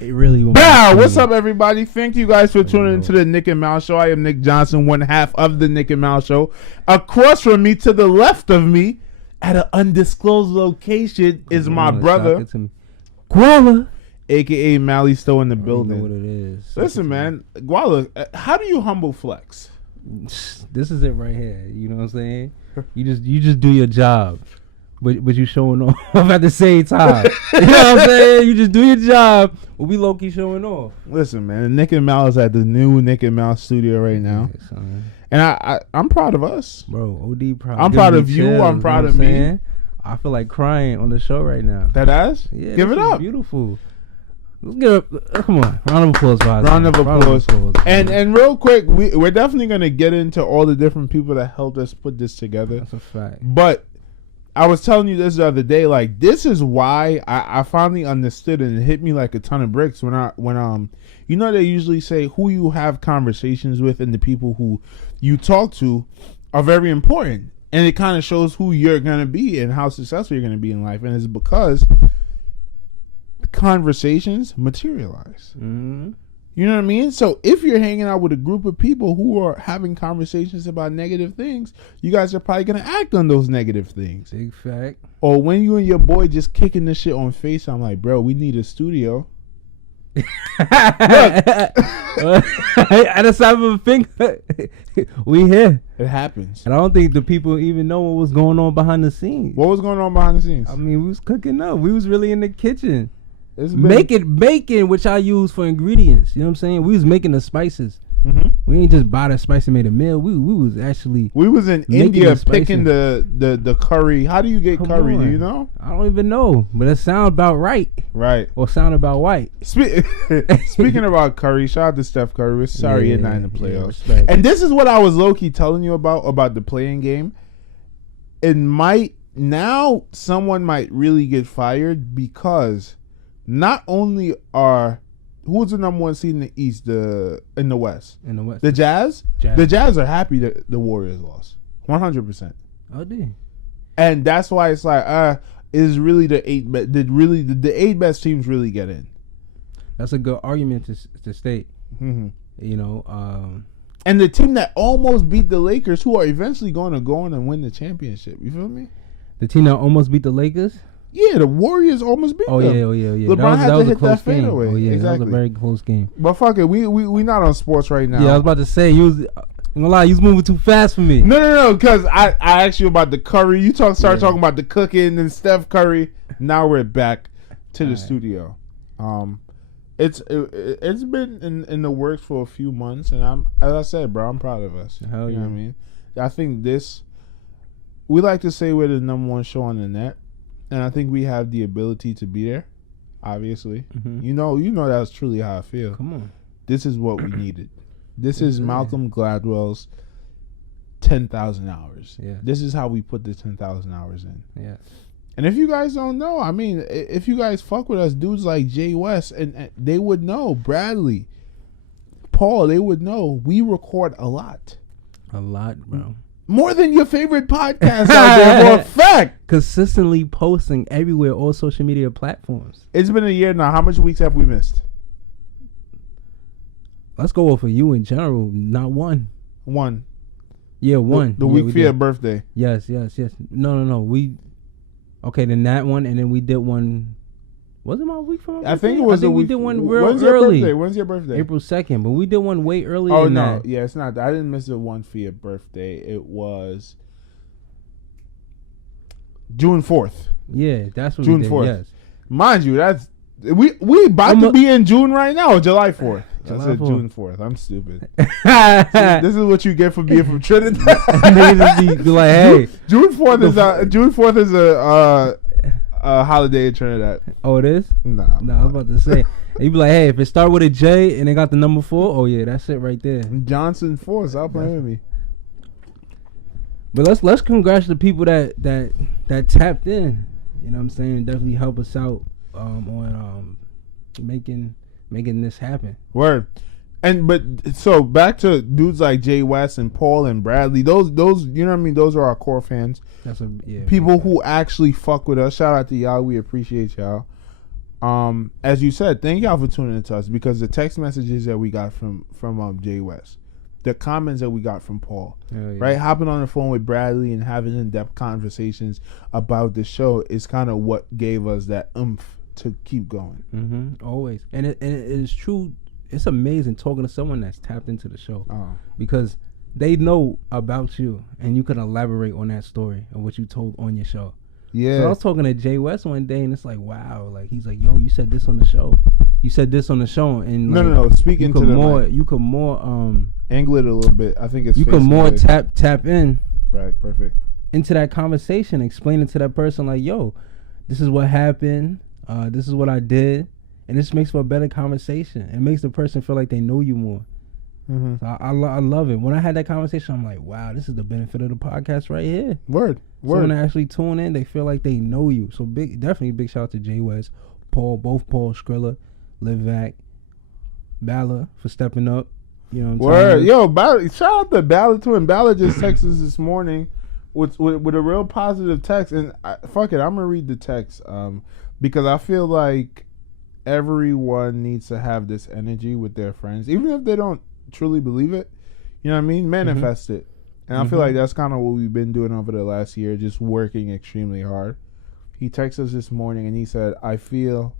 It really won't. Bow! What's up, everybody? Thank you guys for tuning into the Nick and Mal Show. I am Nick Johnson, one half of the Nick and Mal Show. Across from me, to the left of me, at an undisclosed location, is my brother, Guala, a.k.a. Mally, still in the building. Know what it is. Listen, man, Guala, how do you humble flex? This is it right here. You know what I'm saying? You just do your job. But you showing off at the same time. You know what I'm saying? You just do your job, but we low-key showing off. Listen, man, Nick and Mal is at the new Nick and Mal studio right now. Yeah, and I'm proud of us. Bro, OD proud. I'm proud of you. I'm proud of me. I feel like crying on the show right now. That ass? Yeah. Give it up. Beautiful. Let's get up. Come on. Round of applause, guys. Round of applause. And real quick, we're definitely going to get into all the different people that helped us put this together. That's a fact. But I was telling you this the other day, like, this is why I finally understood, and it hit me like a ton of bricks when you know, they usually say who you have conversations with and the people who you talk to are very important, and it kind of shows who you're gonna be and how successful you're gonna be in life, and it's because conversations materialize. Mm-hmm. You know what I mean? So if you're hanging out with a group of people who are having conversations about negative things, you guys are probably going to act on those negative things. Big fact. Or when you and your boy just kicking this shit on face, I'm like, bro, we need a studio. Look. At the side of a finger, we here. It happens. And I don't think the people even know what was going on behind the scenes. What was going on behind the scenes? I mean, we was cooking up. We was really in the kitchen. Making bacon, which I use for ingredients. You know what I'm saying? We was making the spices. Mm-hmm. We ain't just buy the spice and made a meal. We was actually. We was in India picking the curry. How do you get curry? Do you know? I don't even know, but it sound about right. Right. Or sound about white. Speaking about Curry, shout out to Steph Curry. We're sorry you're not in the playoffs. And this is what I was low key telling you about the playing game. It might now someone might really get fired because. Not only are who's the number one seed in the East, in the West, the Jazz. The Jazz are happy that the Warriors lost, 100%. Oh, dude. And that's why it's like, is really the the 8 best teams really get in? That's a good argument to state. Mm-hmm. You know, and the team that almost beat the Lakers, who are eventually going to go on and win the championship. You feel me? The team that almost beat the Lakers. Yeah, the Warriors almost beat them. Yeah. LeBron had to hit that fadeaway. Oh, yeah, exactly. That was a very close game. But fuck it, we not on sports right now. Yeah, I was about to say, you was moving too fast for me. No, because I asked you about the curry. You started talking about the cooking and Steph Curry. Now we're back to the studio. It's been in the works for a few months, and as I said, bro, I'm proud of us. Hell you know what I mean? I think we like to say we're the number one show on the net. And I think we have the ability to be there, obviously. Mm-hmm. You know that's truly how I feel. Come on. This is what we needed. This is Malcolm Gladwell's 10,000 hours. Yeah. This is how we put the 10,000 hours in. Yeah. And if you guys don't know, I mean, if you guys fuck with us, dudes like Jay West, and they would know, Bradley, Paul, they would know, we record a lot. A lot, bro. More than your favorite podcast out there, for a fact. Consistently posting everywhere, all social media platforms. It's been a year now. How much weeks have we missed? Let's go off of you in general. Not one. One. Yeah, one. The week for your birthday. Yes. No. Okay, then that one, and then we did one. Was it my week for my birthday? I think it was we did one real early. When's your birthday? April 2nd, but we did one way earlier. Oh, than no. that. Yeah, it's not. I didn't miss the one for your birthday. It was June 4th. Yeah, that's what June we did. 4th. Yes. Mind you, that's we about to be in June right now, July 4th. I said June 4th. I'm stupid. This is what you get for being from Trinidad. Niggas be like, hey, June 4th is a holiday in Trinidad. Oh, it is? Nah, I was about to say. You be like, hey, if it start with a J and they got the number 4, oh yeah, that's it right there. Johnson 4, stop playing with me. But let's congratulate the people that tapped in. You know what I'm saying? Definitely help us out on making this happen. Word. But so back to dudes like Jay West and Paul and Bradley. Those you know what I mean? Those are our core fans. That's people who actually fuck with us. Shout out to y'all. We appreciate y'all. As you said, thank y'all for tuning in to us, because the text messages that we got from Jay West, the comments that we got from Paul, right? Hopping on the phone with Bradley and having in-depth conversations about the show is kind of what gave us that oomph to keep going. Mm-hmm. Always. And it is true. It's amazing talking to someone that's tapped into the show, because they know about you and you can elaborate on that story and what you told on your show. Yeah. So I was talking to Jay West one day, and it's like, wow, like he's like, yo, you said this on the show. You said this on the show, and like, no. Speaking to the mic. You could more angle it a little bit. I think it's you could more tap in. Right. Perfect. Into that conversation, explaining to that person like, yo, this is what happened. This is what I did, and this makes for a better conversation. It makes the person feel like they know you more. Mm-hmm. So I love it. When I had that conversation, I'm like, wow, this is the benefit of the podcast right here. Word. So when they actually tune in, they feel like they know you. So definitely big shout out to Jay West, both Paul, Skrilla, Livac, Balla for stepping up. You know what I'm saying? Yo, Balla, shout out to Balla too. And Balla just texted us this morning with a real positive text. And fuck it, I'm gonna read the text because I feel like everyone needs to have this energy with their friends, even if they don't truly believe it. You know what I mean? Manifest it. And I feel like that's kind of what we've been doing over the last year, just working extremely hard. He texted us this morning and he said, I feel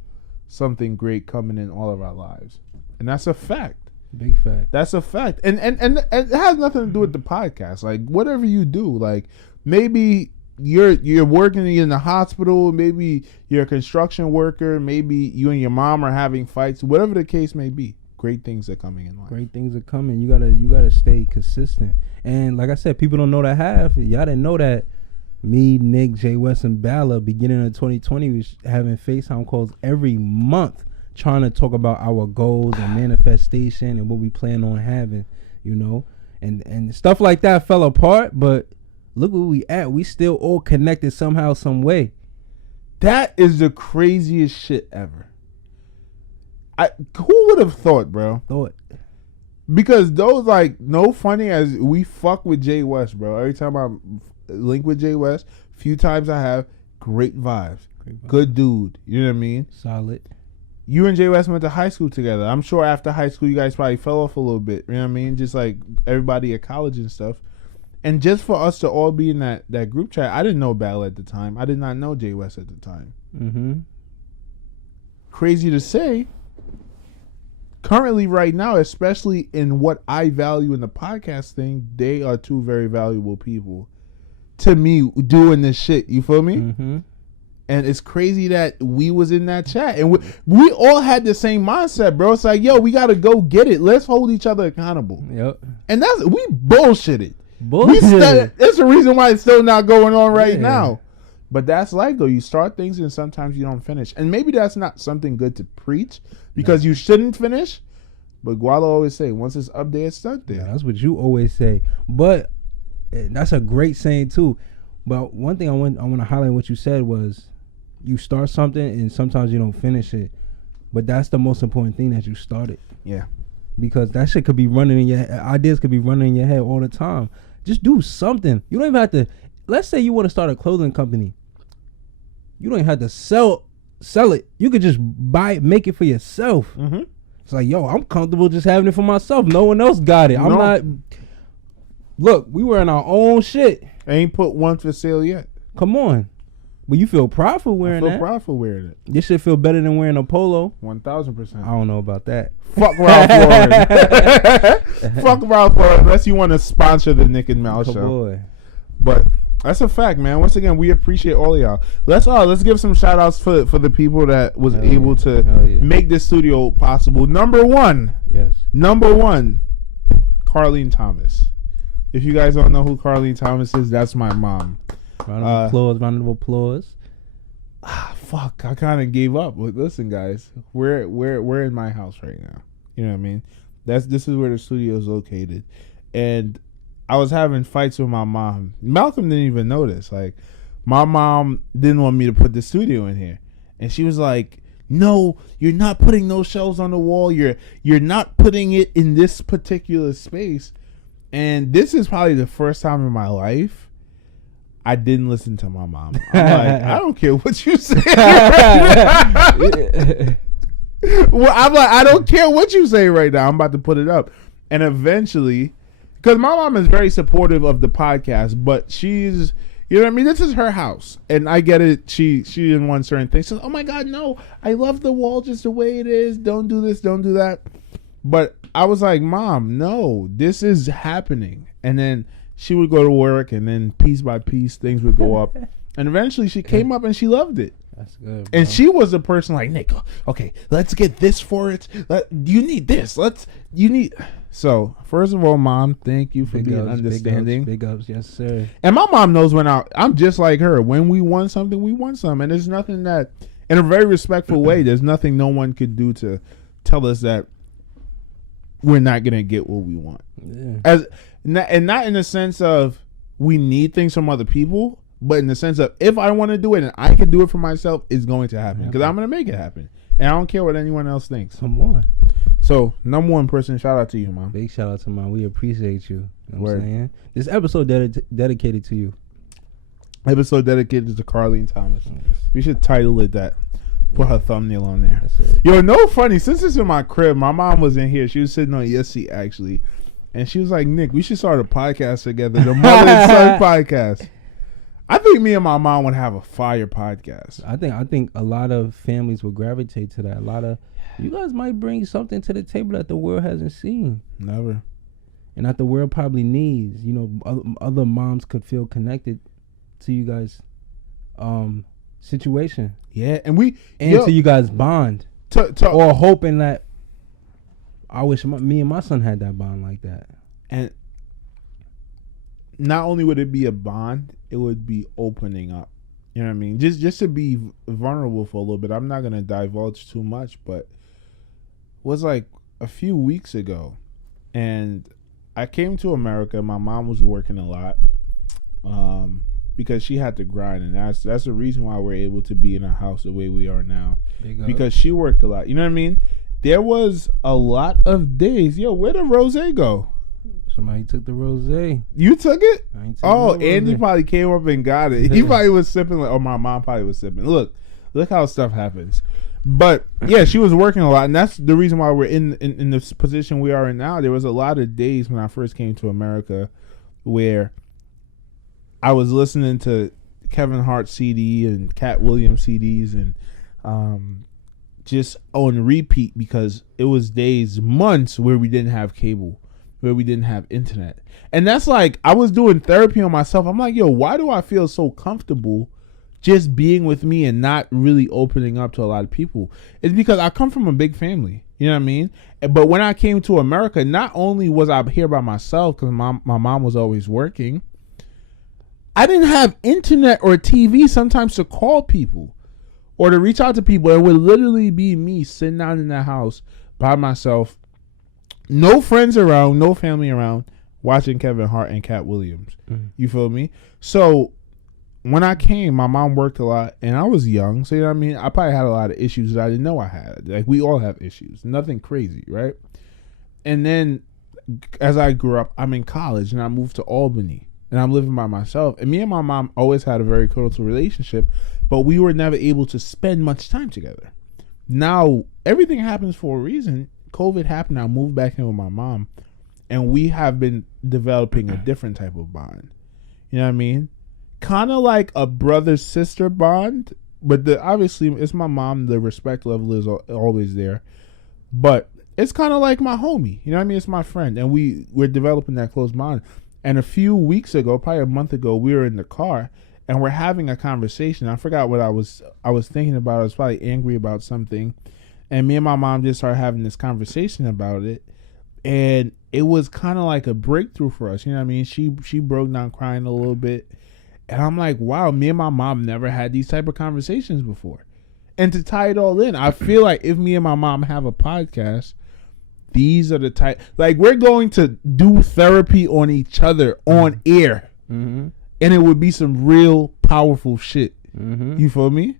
something great coming in all of our lives. And that's a fact. Big fact. That's a fact. And it has nothing to do with the podcast. Like, whatever you do, like, maybe you're working in the hospital, maybe you're a construction worker, maybe you and your mom are having fights, whatever the case may be. Great things are coming in life. Great things are coming. You gotta stay consistent. And like I said, people don't know that half. Y'all didn't know that me, Nick, Jay West, and Balla, beginning of 2020, was having FaceTime calls every month, trying to talk about our goals and manifestation and what we plan on having, you know, and stuff like that fell apart. But look where we at. We still all connected somehow, some way. That is the craziest shit ever. Who would have thought, bro? Because those, like, no funny as we fuck with Jay West, bro. Every time I link with Jay West, few times I have great vibes. Good dude. You know what I mean? Solid. You and Jay West went to high school together. I'm sure after high school you guys probably fell off a little bit. You know what I mean? Just like everybody at college and stuff. And just for us to all be in that group chat, I didn't know Balla at the time. I did not know Jay West at the time. Mm-hmm. Crazy to say. Currently, right now, especially in what I value in the podcast thing, they are two very valuable people to me doing this shit. You feel me? Mm-hmm. And it's crazy that we was in that chat. And we all had the same mindset, bro. It's like, yo, we got to go get it. Let's hold each other accountable. Yep. And we bullshitted. That's the reason why it's still not going on right now. But that's life, though. You start things and sometimes you don't finish. And maybe that's not something good to preach because you shouldn't finish. But Guala always say, once it's up there, it's stuck there. Yeah, that's what you always say. But that's a great saying, too. But one thing I want to highlight what you said was you start something and sometimes you don't finish it. But that's the most important thing, that you started. Yeah. Because that shit could be running in your head. Ideas could be running in your head all the time. Just do something. You don't even have to. Let's say you want to start a clothing company. You don't even have to sell it. You could just buy it, make it for yourself. Mm-hmm. It's like, yo, I'm comfortable just having it for myself. No one else got it. I'm not. Look, we wearing our own shit. I ain't put one for sale yet. Come on. But you feel proud for wearing that. I feel proud for wearing it. This shit feel better than wearing a polo. 1,000%. I don't know about that. Fuck Ralph Lauren. Fuck Ralph Lauren unless you want to sponsor the Nick and Mal show. Boy. But that's a fact, man. Once again, we appreciate all of y'all. Let's give some shout outs for the people that was able to make this studio possible. Number one, Carlene Thomas. If you guys don't know who Carlene Thomas is, that's my mom. Round of applause. Fuck, I kind of gave up. But listen, guys, we're in my house right now. You know what I mean? This is where the studio is located, and I was having fights with my mom. Malcolm didn't even notice. Like, my mom didn't want me to put the studio in here, and she was like, "No, you're not putting those shelves on the wall. You're not putting it in this particular space." And this is probably the first time in my life I didn't listen to my mom. I'm like, I don't care what you say. Well, I'm like, I don't care what you say right now. I'm about to put it up. And eventually, because my mom is very supportive of the podcast, but she's, you know what I mean? This is her house. And I get it. She didn't want certain things. She says, oh my God, no. I love the wall just the way it is. Don't do this. Don't do that. But I was like, Mom, no, this is happening. And then she would go to work, and then piece by piece, things would go up. And eventually she came up and she loved it. That's good, bro. And she was a person like, Nick, okay, let's get this for it. You need this. So, first of all, Mom, thank you for being understanding. Big ups, yes, sir. And my mom knows I'm just like her. When we want something, we want something. And there's nothing that, in a very respectful way, there's nothing no one could do to tell us that we're not going to get what we want. Yeah. And not in the sense of we need things from other people, but in the sense of if I want to do it and I can do it for myself, it's going to happen because I'm going to make it happen. And I don't care what anyone else thinks. Come on. So, number one person, shout out to you, Mom. Big shout out to Mom. We appreciate you. You know what I'm saying? This episode dedicated to you. Episode dedicated to Carlene Thomas. We should title it that. Put her thumbnail on there. Yo, no funny. Since it's in my crib, my mom was in here. She was sitting on your seat, actually. And she was like, Nick, we should start a podcast together. The Mother and Son podcast. I think me and my mom would have a fire podcast. I think a lot of families would gravitate to that. A lot of you guys might bring something to the table that the world hasn't seen. Never. And that the world probably needs. You know, other moms could feel connected to you guys' situation. Yeah, and to you guys bond. Or hoping that I wish me and my son had that bond like that. And not only would it be a bond, it would be opening up. You know what I mean? Just to be vulnerable for a little bit. I'm not going to divulge too much, but it was like a few weeks ago. And I came to America. My mom was working a lot because she had to grind. And that's the reason why we're able to be in a house the way we are now. Because she worked a lot. You know what I mean? There was a lot of days. Yo, where'd the rose go? Somebody took the rose. You took it? Oh, Andy probably came up and got it. He probably was sipping my mom probably was sipping. Look how stuff happens. But yeah, she was working a lot, and that's the reason why we're in this position we are in now. There was a lot of days when I first came to America where I was listening to Kevin Hart CD and Cat Williams CDs and just on repeat because it was months where we didn't have cable, where we didn't have internet. And that's like, I was doing therapy on myself. I'm like, yo, why do I feel so comfortable just being with me and not really opening up to a lot of people? It's because I come from a big family. You know what I mean? But when I came to America, not only was I here by myself because my mom was always working, I didn't have internet or TV sometimes to call people or to reach out to people. It would literally be me sitting down in the house by myself, no friends around, no family around, watching Kevin Hart and Cat Williams. Mm-hmm. You feel me? So when I came, my mom worked a lot and I was young. So, you know what I mean? I probably had a lot of issues that I didn't know I had. Like, we all have issues. Nothing crazy, right? And then as I grew up, I'm in college and I moved to Albany. And I'm living by myself. And me and my mom always had a very close relationship, but we were never able to spend much time together. Now, everything happens for a reason. COVID happened. I moved back in with my mom. And we have been developing a different type of bond. You know what I mean? Kind of like a brother-sister bond. But obviously, it's my mom. The respect level is always there. But it's kind of like my homie. You know what I mean? It's my friend. And we're developing that close bond. And a few weeks ago, probably a month ago, we were in the car and we're having a conversation. I forgot what I was thinking about. I was probably angry about something. And me and my mom just started having this conversation about it. And it was kind of like a breakthrough for us. You know what I mean? She broke down crying a little bit. And I'm like, wow, me and my mom never had these type of conversations before. And to tie it all in, I feel like if me and my mom have a podcast, these are the type, like, we're going to do therapy on each other on air. Mm-hmm. And it would be some real powerful shit. Mm-hmm. You feel me?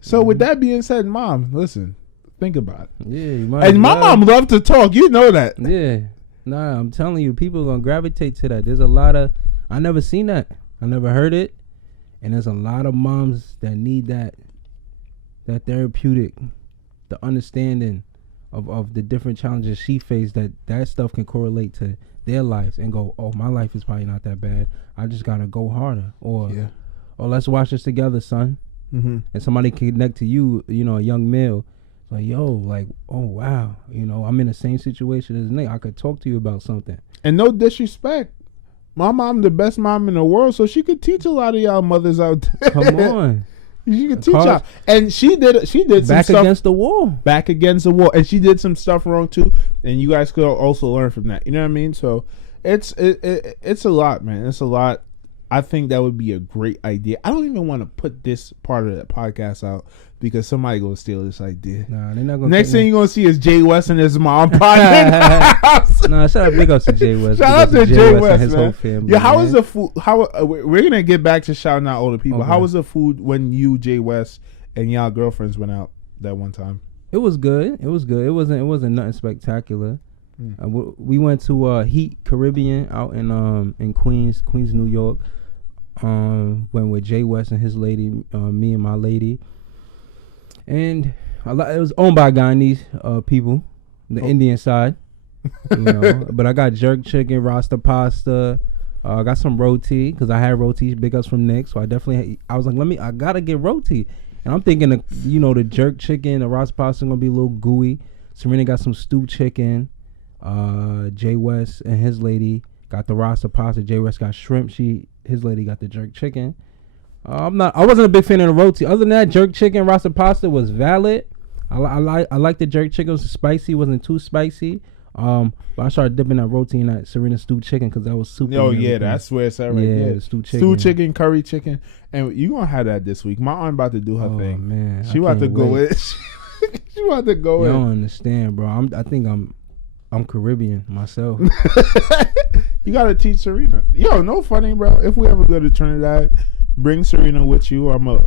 So with that being said, Mom, listen, think about it. Yeah, and my mom loved to talk. You know that. Yeah. Nah, I'm telling you, people are going to gravitate to that. There's a lot of, I never seen that. I never heard it. And there's a lot of moms that need that therapeutic, the understanding of the different challenges she faced, that stuff can correlate to their lives and go, oh, my life is probably not that bad. I just got to go harder. Or let's watch this together, son. Mm-hmm. And somebody connect to you, you know, a young male. Like, yo, like, oh, wow. You know, I'm in the same situation as Nick. I could talk to you about something. And no disrespect. My mom the best mom in the world, so she could teach a lot of y'all mothers out there. Come on. She could teach y'all. And she did some back stuff. Against the wall. Back against the wall. And she did some stuff wrong, too. And you guys could also learn from that. You know what I mean? So it's a lot, man. It's a lot. I think that would be a great idea. I don't even want to put this part of the podcast out because somebody gonna steal this idea. Nah, they're not gonna. Next thing you're gonna see is Jay West and his mom podcast. Nah, shout out, big up to Jay West. Shout out to Jay West and his whole family. Yeah, how was the food? How we're gonna get back to shouting out older people. Okay. How was the food when you, Jay West, and y'all girlfriends went out that one time? It was good. It wasn't nothing spectacular. We went to Heat Caribbean out in Queens, New York. Went with Jay West and his lady, me and my lady, and it was owned by Guyanese people, the Indian side, you know. But I got jerk chicken, rasta pasta. I got some roti because I had roti. Big ups from Nick, so I was like, I gotta get roti, and I'm thinking, the jerk chicken, the rasta pasta gonna be a little gooey. Serena got some stewed chicken. Jay West and his lady got the rasta pasta. Jay West got shrimp. His lady got the jerk chicken. I wasn't a big fan of the roti. Other than that, jerk chicken, rasta pasta was valid. I like the jerk chicken. It was spicy. It wasn't too spicy. But I started dipping that roti in that Serena stewed chicken because that was super. Oh yeah, that's where it's at right there. Stewed chicken. Stewed chicken, curry chicken, and you gonna have that this week. My aunt about to do her thing. Oh man, she about to go in. She about to go in. You don't understand, bro. I think I'm Caribbean myself. You gotta teach Serena. Yo, no funny, bro. If we ever go to Trinidad, bring Serena with you. I'm gonna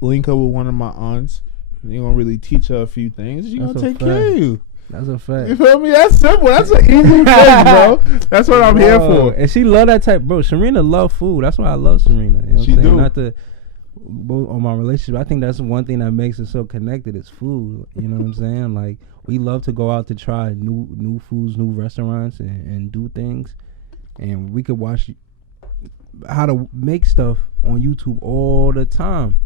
link her with one of my aunts. You're gonna really teach her a few things. She's gonna take care of you. That's a fact. You feel me? That's simple. That's an easy thing, bro. That's what I'm here for. And she love that type, bro. Serena love food. That's why I love Serena. You know she do. Not to on my relationship. I think that's one thing that makes us so connected is food. You know what I'm saying? Like, we love to go out to try new foods, new restaurants, and do things. And we could watch how to make stuff on YouTube all the time.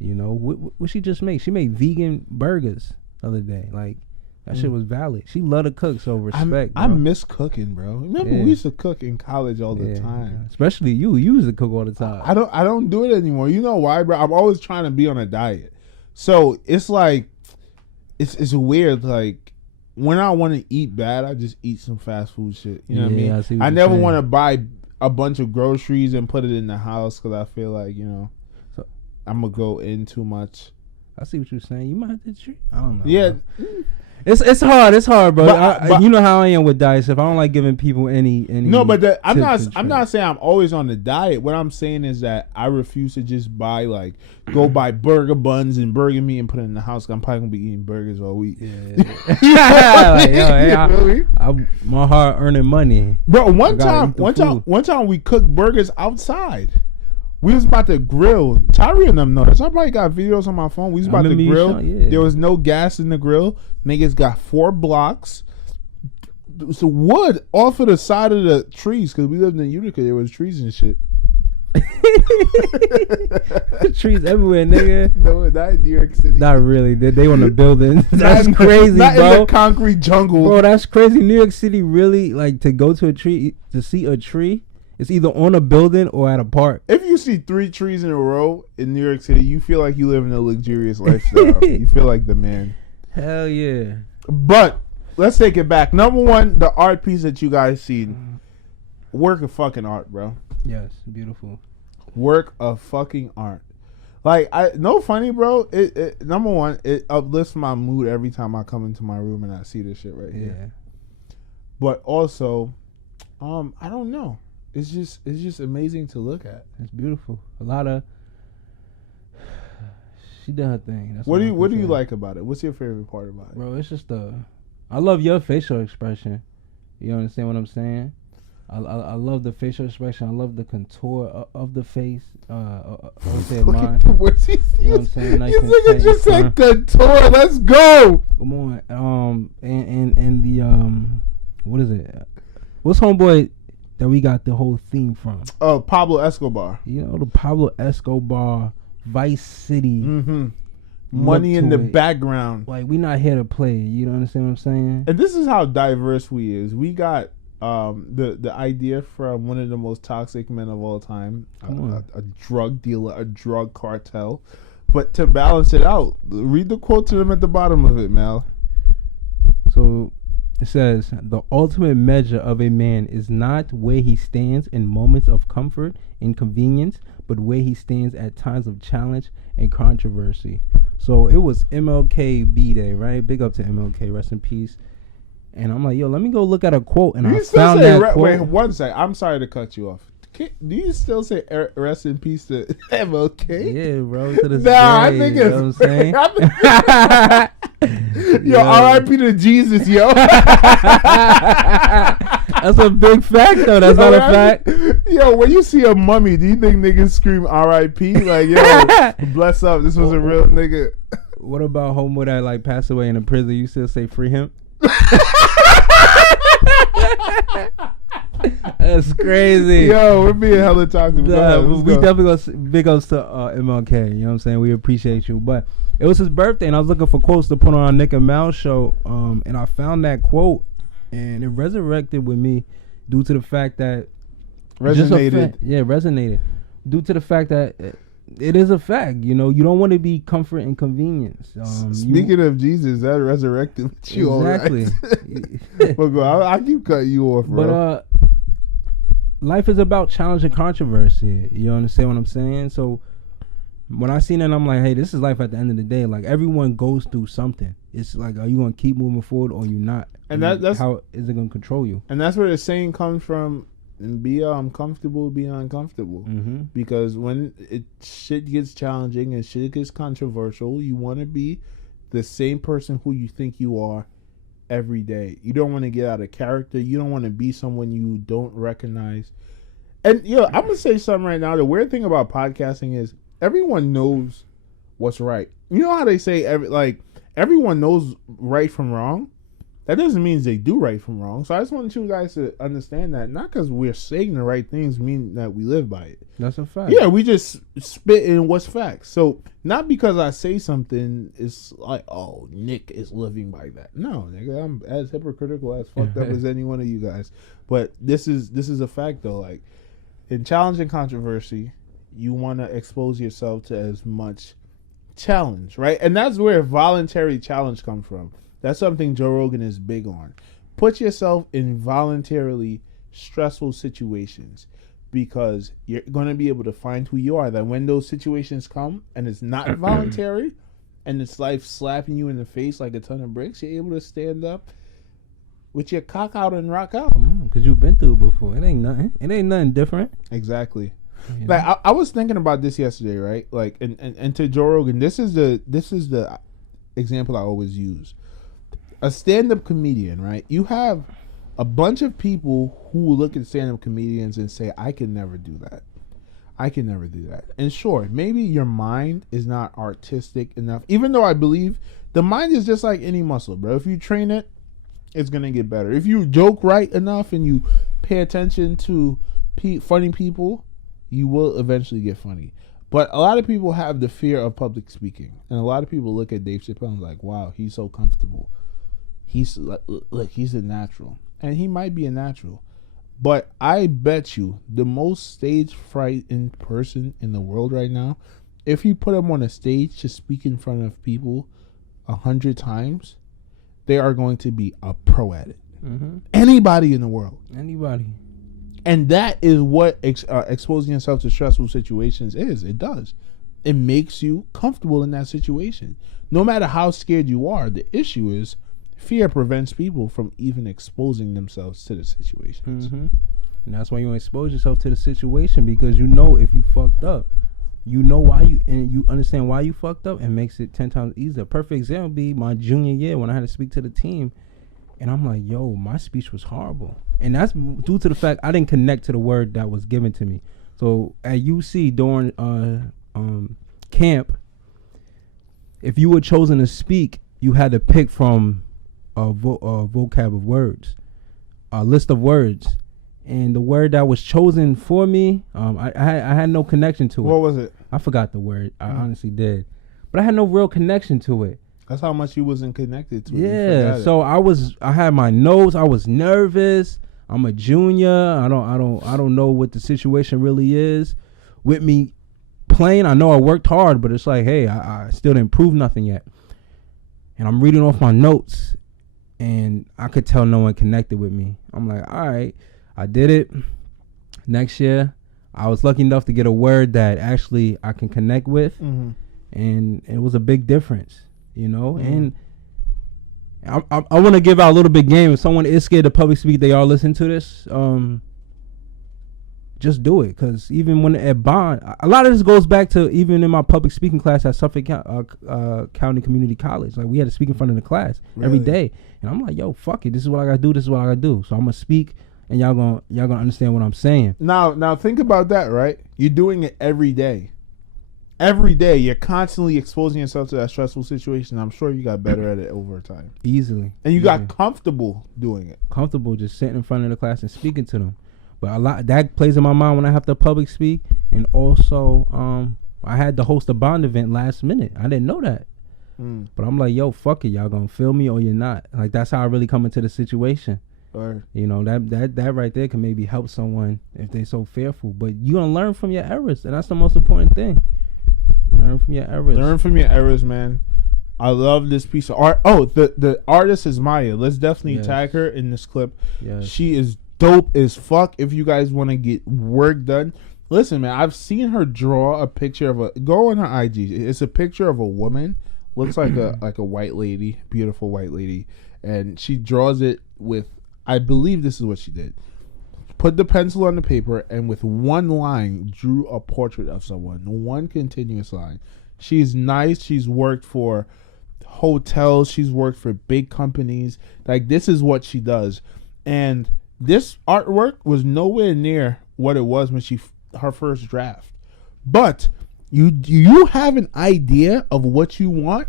You know, what she just made? She made vegan burgers the other day. Like, that shit was valid. She love to cook, so respect. I miss cooking, bro. Remember we used to cook in college all the time. Especially you. You used to cook all the time. I don't do it anymore. You know why, bro? I'm always trying to be on a diet. So it's like it's weird. Like, when I want to eat bad, I just eat some fast food shit. You know what I mean? I never want to buy a bunch of groceries and put it in the house because I feel like, so I'm going to go in too much. I see what you're saying. You might have to treat. I don't know. Yeah. Bro. It's hard, bro. But you know how I am with diets. If I don't like giving people any no, but I'm not saying I'm always on the diet. What I'm saying is that I refuse to just go buy burger buns and burger meat and put it in the house. I'm probably gonna be eating burgers all week. My hard earning money, bro. One time we cooked burgers outside. We was about to grill. Tyree and them know this. I probably got videos on my phone. We was about to grill. There was no gas in the grill. Niggas got 4 blocks. So wood off of the side of the trees because we lived in Utica. There was trees and shit. Trees everywhere, nigga. No, not in New York City. Not really. They on the building. That's crazy, not bro. In the concrete jungle, bro. That's crazy. New York City really to go to a tree to see a tree. It's either on a building or at a park. If you see 3 trees in a row in New York City, you feel like you live in a luxurious lifestyle. You feel like the man. Hell yeah. But let's take it back. Number one, the art piece that you guys seen. Work of fucking art, bro. Yes, beautiful. Work of fucking art. Like, no funny, bro. It number one, it uplifts my mood every time I come into my room and I see this shit right here. But also, I don't know. It's just amazing to look at. It's beautiful. A lot of she did her thing. That's what do you like about it? What's your favorite part about it? Bro, it's just I love your facial expression. You understand what I'm saying? I love the facial expression. I love the contour of the face. I would say mine. You know what I'm saying? Nice and tight just said contour. Let's go. Come on. And the what is it? What's homeboy that we got the whole theme from? Oh, Pablo Escobar. You know, the Pablo Escobar Vice City. Mm-hmm. Money in the background. Like, we not here to play. You don't understand what I'm saying? And this is how diverse we is. We got the idea from one of the most toxic men of all time, a drug dealer, a drug cartel. But to balance it out, read the quote to them at the bottom of it, Mal. So it says, the ultimate measure of a man is not where he stands in moments of comfort and convenience, but where he stands at times of challenge and controversy. So it was MLK B-Day, right? Big up to MLK, rest in peace. And I'm like, yo, let me go look at a quote, and I found that quote. Wait, one second. I'm sorry to cut you off. Do you still say rest in peace to MLK? Yeah, bro. To this day, I think it's. You know what I'm saying? Yo, R.I.P. to Jesus, yo. That's a big fact, though. That's not a fact. Yo, when you see a mummy, do you think niggas scream R.I.P.? Like, yo, bless up. This was a real nigga. What about homo that like passed away in a prison? You still say free him? That's crazy. Yo, we're being hella toxic. We definitely gonna big ups to MLK. You know what I'm saying? We appreciate you. But it was his birthday, and I was looking for quotes to put on our Nick and Mal show. And I found that quote, and it resurrected with me due to the fact that resonated. Resonated due to the fact that it is a fact. You know, you don't want to be comfort and convenience. Speaking of Jesus, that resurrected with you. Exactly. But I keep cutting you off, bro. But life is about challenge and controversy. You understand what I'm saying? So when I seen it, I'm like, hey, this is life at the end of the day. Like, everyone goes through something. It's like, are you going to keep moving forward or you not? And that's how is it going to control you? And that's where the saying comes from. And be uncomfortable, be uncomfortable. Mm-hmm. Because when shit gets challenging and shit gets controversial, you want to be the same person who you think you are every day. You don't want to get out of character. You don't want to be someone you don't recognize. And I'm gonna say something right now. The weird thing about podcasting is everyone knows what's right. You know how they say everyone knows right from wrong? That doesn't mean they do right from wrong. So I just want you guys to understand that not because we're saying the right things mean that we live by it. That's a fact. Yeah, we just spit in what's facts. So not because I say something, it's like, oh, Nick is living by that. No, nigga, I'm as hypocritical, as fucked up as any one of you guys. But this is a fact though. Like, in challenge and controversy, you want to expose yourself to as much challenge, right? And that's where voluntary challenge comes from. That's something Joe Rogan is big on. Put yourself in voluntarily stressful situations because you're going to be able to find who you are. That when those situations come and it's not voluntary and it's life slapping you in the face like a ton of bricks, you're able to stand up with your cock out and rock out. Because you've been through it before. It ain't nothing. It ain't nothing different. Exactly. You know? Like I was thinking about this yesterday, right? Like, and to Joe Rogan, this is the example I always use. A stand-up comedian, right? You have a bunch of people who will look at stand-up comedians and say, I can never do that. I can never do that. And sure, maybe your mind is not artistic enough, even though I believe the mind is just like any muscle, bro. If you train it, it's going to get better. If you joke right enough and you pay attention to funny people, you will eventually get funny. But a lot of people have the fear of public speaking. And a lot of people look at Dave Chapelle and like, wow, he's so comfortable. He's like he's a natural, and he might be a natural, but I bet you the most stage frightened person in the world right now, if you put him on a stage to speak in front of people 100 times, they are going to be a pro at it. Mm-hmm. Anybody in the world, anybody, and that is what exposing yourself to stressful situations is. It does. It makes you comfortable in that situation, no matter how scared you are. The issue is, fear prevents people from even exposing themselves to the situations. Mm-hmm. And that's why you expose yourself to the situation, because you know if you fucked up, you know why you understand why you fucked up, and makes it 10 times easier. Perfect example would be my junior year when I had to speak to the team, And I'm like, yo, my speech was horrible. And that's due to the fact I didn't connect to the word that was given to me. So at UC during camp, if you were chosen to speak, you had to pick from a vocab of words, a list of words. And the word that was chosen for me, I had no connection to it. What was it? I forgot the word. I honestly did. But I had no real connection to it. That's how much you wasn't connected to it. Yeah. So I had my notes. I was nervous. I'm a junior. I don't know what the situation really is with me playing. I know I worked hard, but it's like, hey, I still didn't prove nothing yet. And I'm reading off my notes, and I could tell no one connected with me. I'm like, all right, I did it. Next year, I was lucky enough to get a word that actually I can connect with, and it was a big difference, you know. And I want to give out a little bit game. If someone is scared to public speak, they are listening to this. Just do it, because even when at Bond, a lot of this goes back to even in my public speaking class at Suffolk County Community College. Like, we had to speak in front of the class every day, and I'm like, yo, fuck it, this is what I gotta do. This is what I gotta do. So I'm gonna speak, and y'all gonna understand what I'm saying. Now think about that, right? You're doing it every day. Every day, you're constantly exposing yourself to that stressful situation. I'm sure you got better at it over time. Easily. And you got comfortable doing it. Comfortable just sitting in front of the class and speaking to them. But a lot that plays in my mind when I have to public speak. And also, I had to host a Bond event last minute. I didn't know that. But I'm like, yo, fuck it. Y'all gonna feel me or you're not. Like, that's how I really come into the situation. Right. You know, that right there can maybe help someone if they're so fearful. But you're gonna learn from your errors, and that's the most important thing. Learn from your errors. Learn from your errors, man. I love this piece of art. Oh, the artist is Maya. Let's definitely tag her in this clip. Yes. She is dope as fuck. If you guys want to get work done, listen, man, I've seen her draw a picture of go on her IG. It's a picture of a woman, looks like a white lady, beautiful white lady, and she draws it with, I believe this is what she did, put the pencil on the paper and with one line drew a portrait of someone, one continuous line. She's nice. She's worked for hotels, she's worked for big companies. Like, this is what she does. And this artwork was nowhere near what it was when her first draft. But you have an idea of what you want,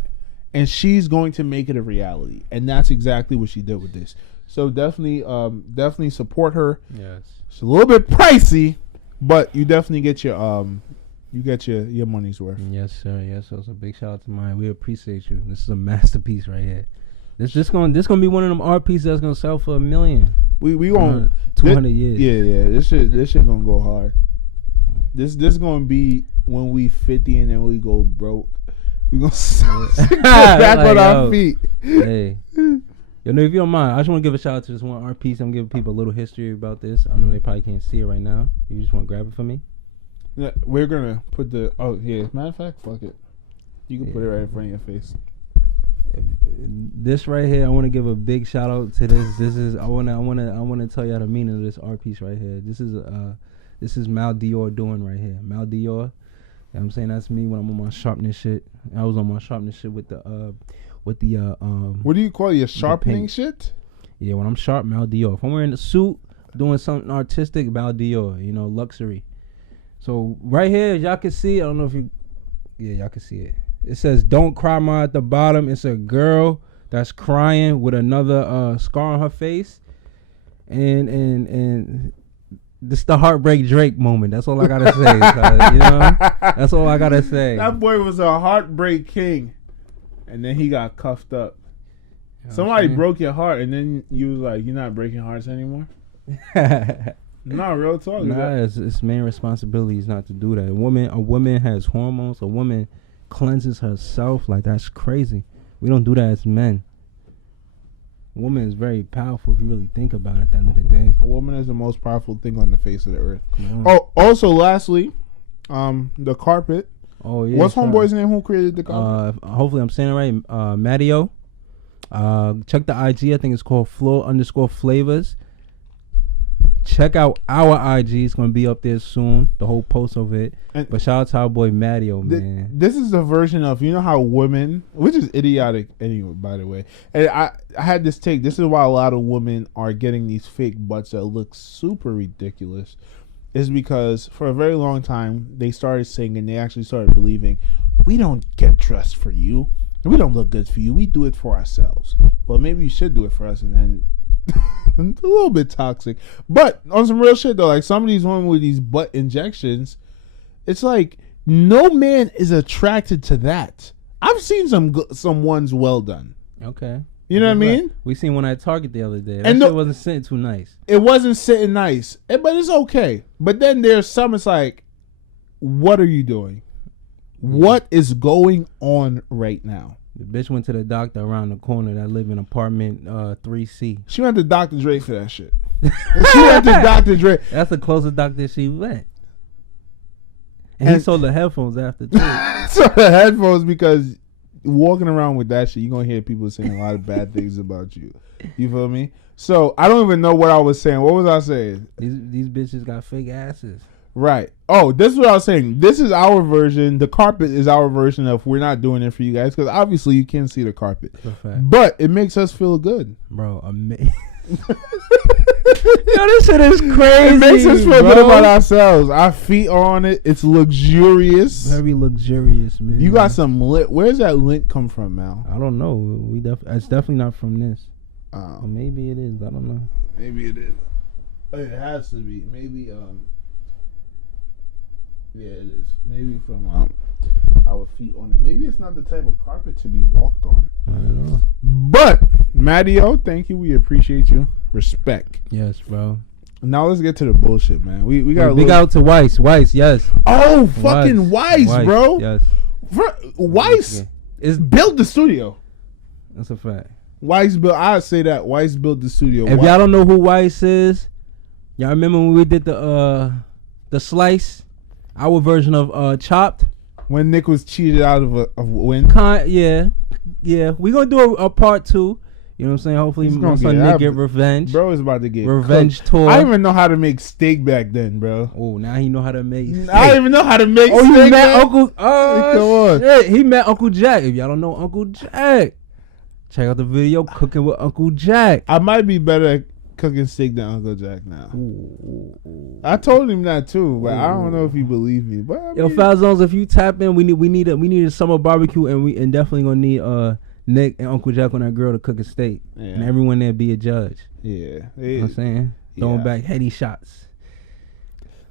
and she's going to make it a reality. And that's exactly what she did with this. So definitely support her. Yes. It's a little bit pricey, but you definitely get your money's worth. Yes, sir. Yes, sir. So a big shout out to mine. We appreciate you. This is a masterpiece right here. This gonna be one of them art pieces that's gonna sell for $1 million. We gonna 200 years. Yeah. This shit gonna go hard. This gonna be when we 50 and then we go broke. We gonna back on our feet. Hey, yo, no, if you don't mind, I just want to give a shout out to this one art piece. I'm giving people a little history about this. I know they probably can't see it right now. You just want to grab it for me? Yeah, we're gonna put the. Oh yeah, matter of fact, fuck it. You can put it right in front of your face. This right here, I want to give a big shout out to this. This is I want to tell y'all the meaning of this art piece right here. This is Mal Dior doing right here. Mal Dior. You know what I'm saying, that's me when I'm on my sharpness shit. I was on my sharpness shit with the what do you call your sharpening shit? Yeah, when I'm sharp, Mal Dior. If I'm wearing a suit, doing something artistic, Mal Dior. You know, luxury. So right here, y'all can see. I don't know if y'all can see it. It says "Don't Cry Ma" at the bottom. It's a girl that's crying with another scar on her face, and this the heartbreak Drake moment. That's all I gotta say. You know, that's all I gotta say. That boy was a heartbreak king, and then he got cuffed up. You know, somebody broke your heart, and then you was like, "You're not breaking hearts anymore." No, real talk. Nah, it's man responsibilities not to do that. A woman has hormones. A woman cleanses herself. Like, that's crazy. We don't do that as men. A woman is very powerful if you really think about it at the end of the day. A woman is the most powerful thing on the face of the earth. Oh, also, lastly, the carpet. Oh yeah. What's homeboy's name? Who created the carpet? Hopefully I'm saying it right. Matteo. Check the IG. I think it's called Floor_Flavors. Check out our IG. It's gonna be up there soon. The whole post of it. But shout out to our boy Matteo, man. This is the version of, you know how women, which is idiotic anyway, by the way. And I had this take. This is why a lot of women are getting these fake butts that look super ridiculous. Is because for a very long time they started saying, and they actually started believing, we don't get dressed for you. We don't look good for you. We do it for ourselves. Well, maybe you should do it for us, and then. A little bit toxic, but on some real shit though, like some of these women with these butt injections, it's like no man is attracted to that. I've seen some ones well done. Okay, you know what I mean? We seen one at Target the other day. That shit wasn't sitting too nice. It wasn't sitting nice, but it's okay. But then there's some. It's like, what are you doing? What is going on right now? The bitch went to the doctor around the corner that live in apartment 3C. She went to Dr. Dre for that shit. She went to Dr. Dre. That's the closest doctor she went. And he sold the headphones after too. So the headphones, because walking around with that shit, you're going to hear people saying a lot of bad things about you. You feel me? So I don't even know what I was saying. What was I saying? These bitches got fake asses. Right. Oh, this is what I was saying. This is our version. The carpet is our version of we're not doing it for you guys because obviously you can't see the carpet. But it makes us feel good. Bro, amazing. Yo, this shit is crazy. It makes us feel good about ourselves. Our feet are on it. It's luxurious. Very luxurious, man. You got some lint. Where's that lint come from, Mal? I don't know. It's definitely not from this. Or maybe it is. I don't know. Maybe it is. It has to be. Maybe yeah, it is. Maybe from our feet on it. Maybe it's not the type of carpet to be walked on. I don't know. But Matteo, thank you. We appreciate you. Respect. Yes, bro. Now let's get to the bullshit, man. We got big out to Weis. Weis, yes. Oh, fucking Weis, bro. Yes. Weis is built the studio. That's a fact. Weis built. I'd say that Weis built the studio. If y'all don't know who Weis is, y'all remember when we did the slice. Our version of Chopped. When Nick was cheated out of a win. Yeah. We gonna do a part 2. You know what I'm saying? Hopefully my son Nick get revenge. Bro is about to get revenge cooked. tour. I didn't even know how to make steak back then, bro. Oh, now he know how to make steak. I didn't even know how to make steak. Oh, you met Uncle... Oh, come on. Shit. He met Uncle Jack. If y'all don't know Uncle Jack, check out the video Cooking with Uncle Jack. I might be better at cooking steak than Uncle Jack now. Ooh. I told him that too, but I don't know if he believed me. But I mean, yo, Falzones, if you tap in, we need a summer barbecue, and definitely gonna need Nick and Uncle Jack on that grill to cook a steak, and everyone there be a judge. Yeah, you know what I'm saying, throwing back Henny shots.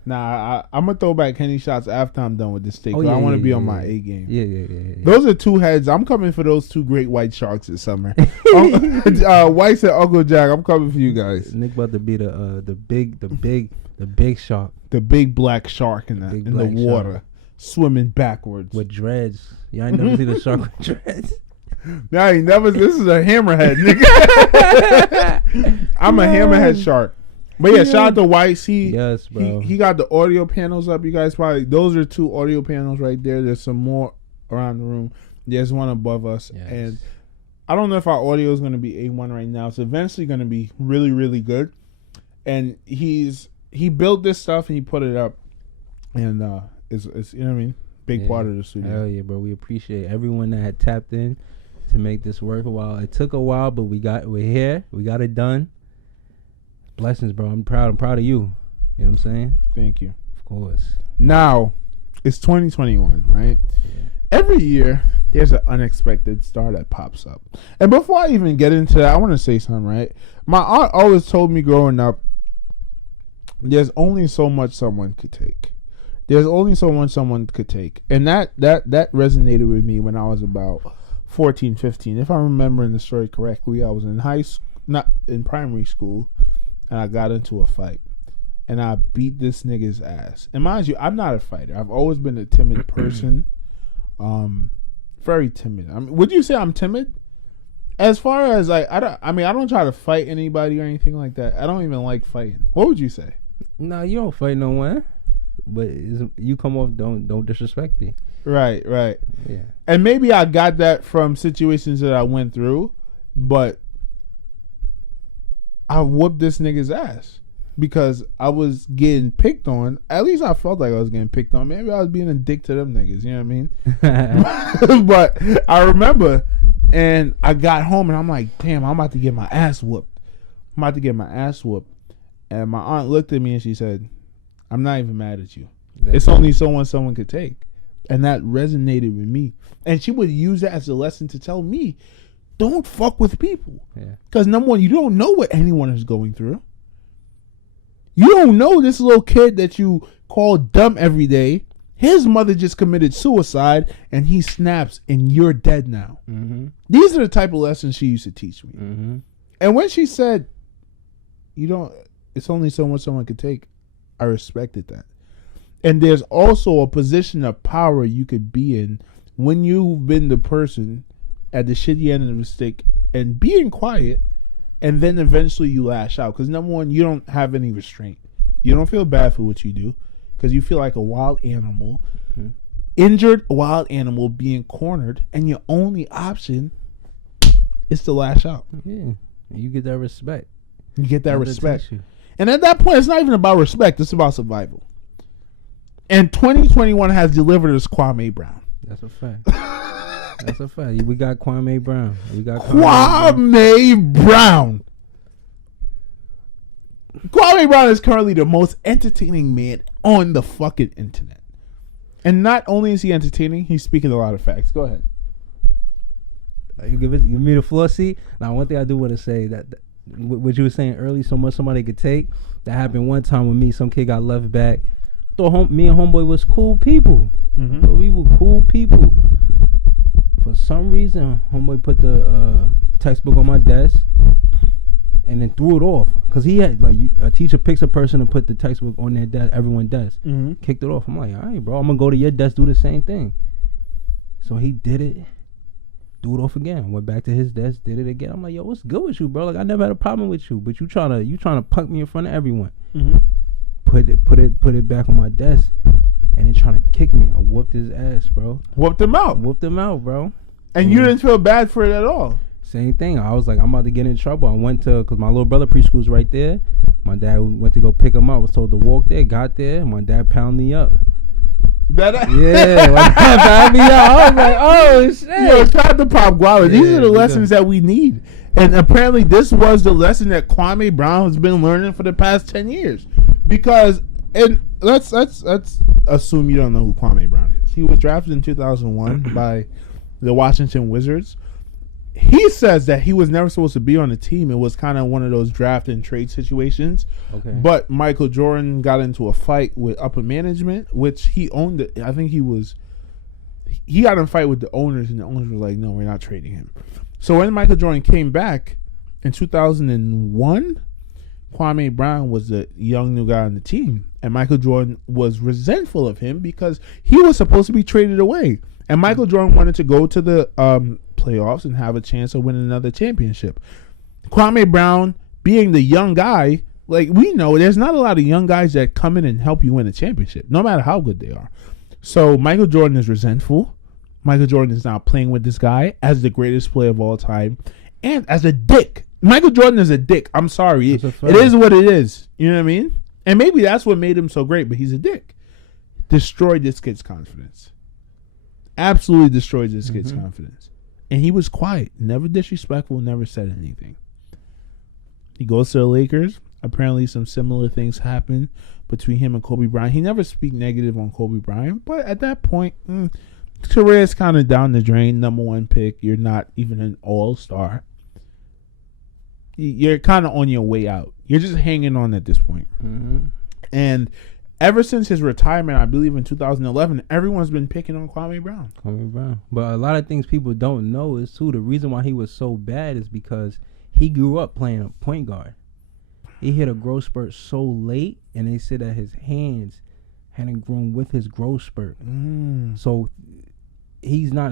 Nah, I'm gonna throw back Henny shots after I'm done with the steak. I want to be on my A game. Yeah. Those are 2 heads. I'm coming for those 2 great white sharks this summer. White said Uncle Jack. I'm coming for you guys. Nick about to be the big shark, the big black shark in the water, swimming backwards with dreads. Y'all ain't never see the shark with dreads. Nah, he never. This is a hammerhead, nigga. I'm a hammerhead shark. But yeah, shout out to Weis. Yes, bro. He got the audio panels up. You guys probably, those are 2 audio panels right there. There's some more around the room. There's one above us. Yes. And I don't know if our audio is going to be A1 right now. It's eventually going to be really, really good. And he built this stuff and he put it up. And it's you know what I mean? Big part of the studio. Hell yeah, bro. We appreciate everyone that had tapped in to make this work a while. It took a while, but we're here. We got it done. Blessings, bro. I'm proud of you. You know what I'm saying? Thank you. Of course. Now, it's 2021, right? Yeah. Every year, there's an unexpected star that pops up. And before I even get into that, I want to say something, right? My aunt always told me growing up, there's only so much someone could take. There's only so much someone could take. And that resonated with me when I was about 14, 15. If I'm remembering the story correctly, I was in not in primary school. And I got into a fight. And I beat this nigga's ass. And mind you, I'm not a fighter. I've always been a timid person. Very timid. I mean, would you say I'm timid? As far as I don't try to fight anybody or anything like that. I don't even like fighting. What would you say? No, you don't fight no one. But you come off, don't disrespect me. Right. Yeah. And maybe I got that from situations that I went through. But I whooped this nigga's ass. because I was getting picked on. At least I felt like I was getting picked on. Maybe I was being a dick to them niggas. You know what I mean? But I remember, and I got home and I'm like, damn, I'm about to get my ass whooped. And my aunt looked at me and she said, I'm not even mad at you. It's only someone could take. And that resonated with me. And she would use that as a lesson to tell me, don't fuck with people. Because number one, you don't know what anyone is going through. You don't know this little kid that you call dumb every day. His mother just committed suicide and he snaps and you're dead now. Mm-hmm. These are the type of lessons she used to teach me. Mm-hmm. And when she said, it's only someone could take, I respected that. And there's also a position of power you could be in when you've been the person at the shitty end of the stick and being quiet, and then eventually you lash out. Because number one, you don't have any restraint. You don't feel bad for what you do because you feel like a wild animal, injured wild animal being cornered, and your only option is to lash out. Yeah, you get that respect. You get that respect. And at that point, it's not even about respect. It's about survival. And 2021 has delivered us Kwame Brown. That's a fact. That's a fact. We got Kwame Brown. Kwame Brown. Kwame Brown is currently the most entertaining man on the fucking internet. And not only is he entertaining, he's speaking a lot of facts. Go ahead. You give me the floor seat. Now, one thing I do want to say that what you were saying earlier, so much somebody could take. That happened one time with me. Some kid got left back. Me and homeboy was cool people. Mm-hmm. So we were cool people. For some reason, homeboy put the textbook on my desk and then threw it off. Because he had, a teacher picks a person and put the textbook on their desk, everyone's desk. Mm-hmm. Kicked it off. I'm like, all right, bro, I'm going to go to your desk, do the same thing. So he did it. Threw it off again. Went back to his desk, did it again. I'm like, yo, what's good with you, bro? Like, I never had a problem with you, but you trying to punk me in front of everyone. Mm-hmm. Put it back on my desk, and then trying to kick me. I whooped his ass, bro. Whooped him out, bro. And you didn't feel bad for it at all. Same thing. I was like, I'm about to get in trouble. I went to, because my little brother preschool's right there. My dad went to go pick him up. I was told to walk there. Got there. My dad pounded me up. My dad pounded me up. I was like, oh shit. Yo, shout out to Pop Guala. These are the lessons that we need. And apparently this was the lesson that Kwame Brown has been learning for the past 10 years. Because, and let's assume you don't know who Kwame Brown is. He was drafted in 2001 by the Washington Wizards. He says that he was never supposed to be on the team. It was kind of one of those draft and trade situations. Okay. But Michael Jordan got into a fight with upper management, which he owned it. I think he got in a fight with the owners, and the owners were like, no, we're not trading him. So when Michael Jordan came back in 2001, Kwame Brown was the young new guy on the team. And Michael Jordan was resentful of him because he was supposed to be traded away. And Michael Jordan wanted to go to the playoffs and have a chance of winning another championship. Kwame Brown, being the young guy, like we know, there's not a lot of young guys that come in and help you win a championship, no matter how good they are. So Michael Jordan is resentful. Michael Jordan is now playing with this guy as the greatest player of all time and as a dick. Michael Jordan is a dick. I'm sorry. It is what it is. You know what I mean? And maybe that's what made him so great, but he's a dick. Destroyed this kid's confidence. Absolutely destroyed this kid's confidence. And he was quiet, never disrespectful, never said anything. He goes to the Lakers. Apparently some similar things happen between him and Kobe Bryant. He never speak negative on Kobe Bryant, but at that point, career is kind of down the drain. Number one pick. You're not even an all-star. You're kind of on your way out. You're just hanging on at this point. Mm-hmm. And ever since his retirement, I believe in 2011, everyone's been picking on Kwame Brown. But a lot of things people don't know is, too, the reason why he was so bad is because he grew up playing a point guard. He hit a growth spurt so late, and they said that his hands hadn't grown with his growth spurt. So he doesn't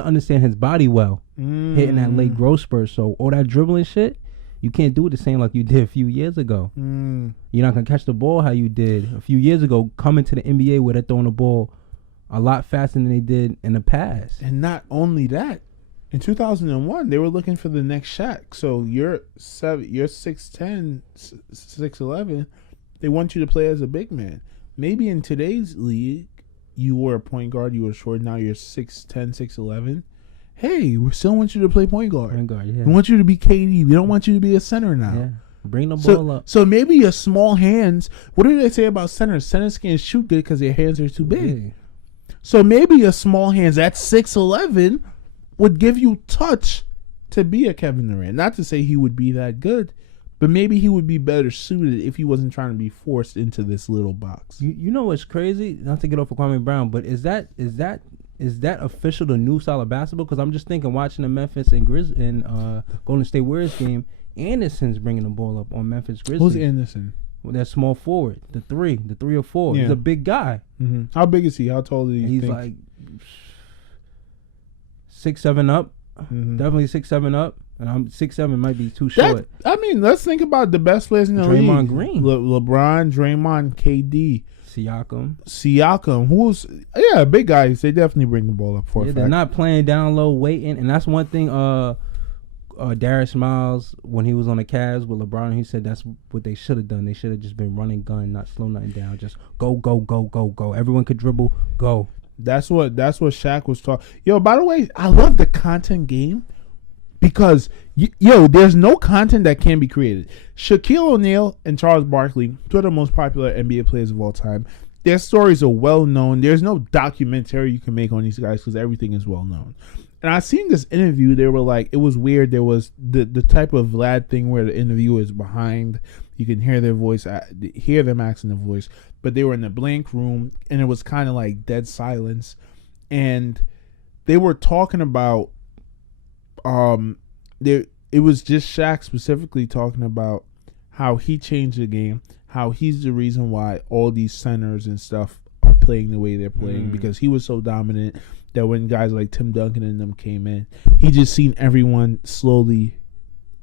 understand his body well, hitting that late growth spurt. So all that dribbling shit, you can't do it the same like you did a few years ago. You're not going to catch the ball how you did a few years ago, coming to the NBA where they're throwing the ball a lot faster than they did in the past. And not only that, In 2001, they were looking for the next Shaq. So you're 6'10", 6'11". They want you to play as a big man. Maybe in today's league, you were a point guard, you were short, now you're 6'10", 6'11". Hey, we still want you to play point guard. Yeah. We want you to be KD. We don't want you to be a center now. Yeah. Bring the ball up. So maybe your small hands, what do they say about centers? Centers can't shoot good because their hands are too big. Yeah. So maybe your small hands at 6'11" would give you touch to be a Kevin Durant. Not to say he would be that good, but maybe he would be better suited if he wasn't trying to be forced into this little box. You know what's crazy? Not to get off of Kwame Brown, but is that official the new style of basketball? Because I'm just thinking, watching the Memphis and Golden State Warriors game, Anderson's bringing the ball up on Memphis Grizzlies. Who's Anderson? Well, that small forward, the 3 or 4. Yeah. He's a big guy. Mm-hmm. How big is he? How tall is he? He's like 6'7" up. Mm-hmm. Definitely 6'7" up. And I'm 6'7", might be too short. Let's think about the best players in the league. Draymond Green. LeBron, Draymond, KD. Siakam. Who's big guys. They definitely bring the ball up for a fact. They're not playing down low, waiting. And that's one thing Darius Miles, when he was on the Cavs with LeBron, he said that's what they should have done. They should have just been running gun, not slow nothing down. Just go, go, go, go, go. Everyone could dribble, go. That's what Shaq was talking. Yo, by the way, I love the content game because there's no content that can be created. Shaquille O'Neal and Charles Barkley, two of the most popular NBA players of all time. Their stories are well known. There's no documentary you can make on these guys because everything is well known. And I seen this interview. They were like, it was weird. There was the type of Vlad thing where the interviewer is behind. You can hear their voice, hear them asking the voice. But they were in a blank room, and it was kind of like dead silence. And they were talking about, it was just Shaq specifically talking about how he changed the game, how he's the reason why all these centers and stuff are playing the way they're playing because he was so dominant that when guys like Tim Duncan and them came in, he just seen everyone slowly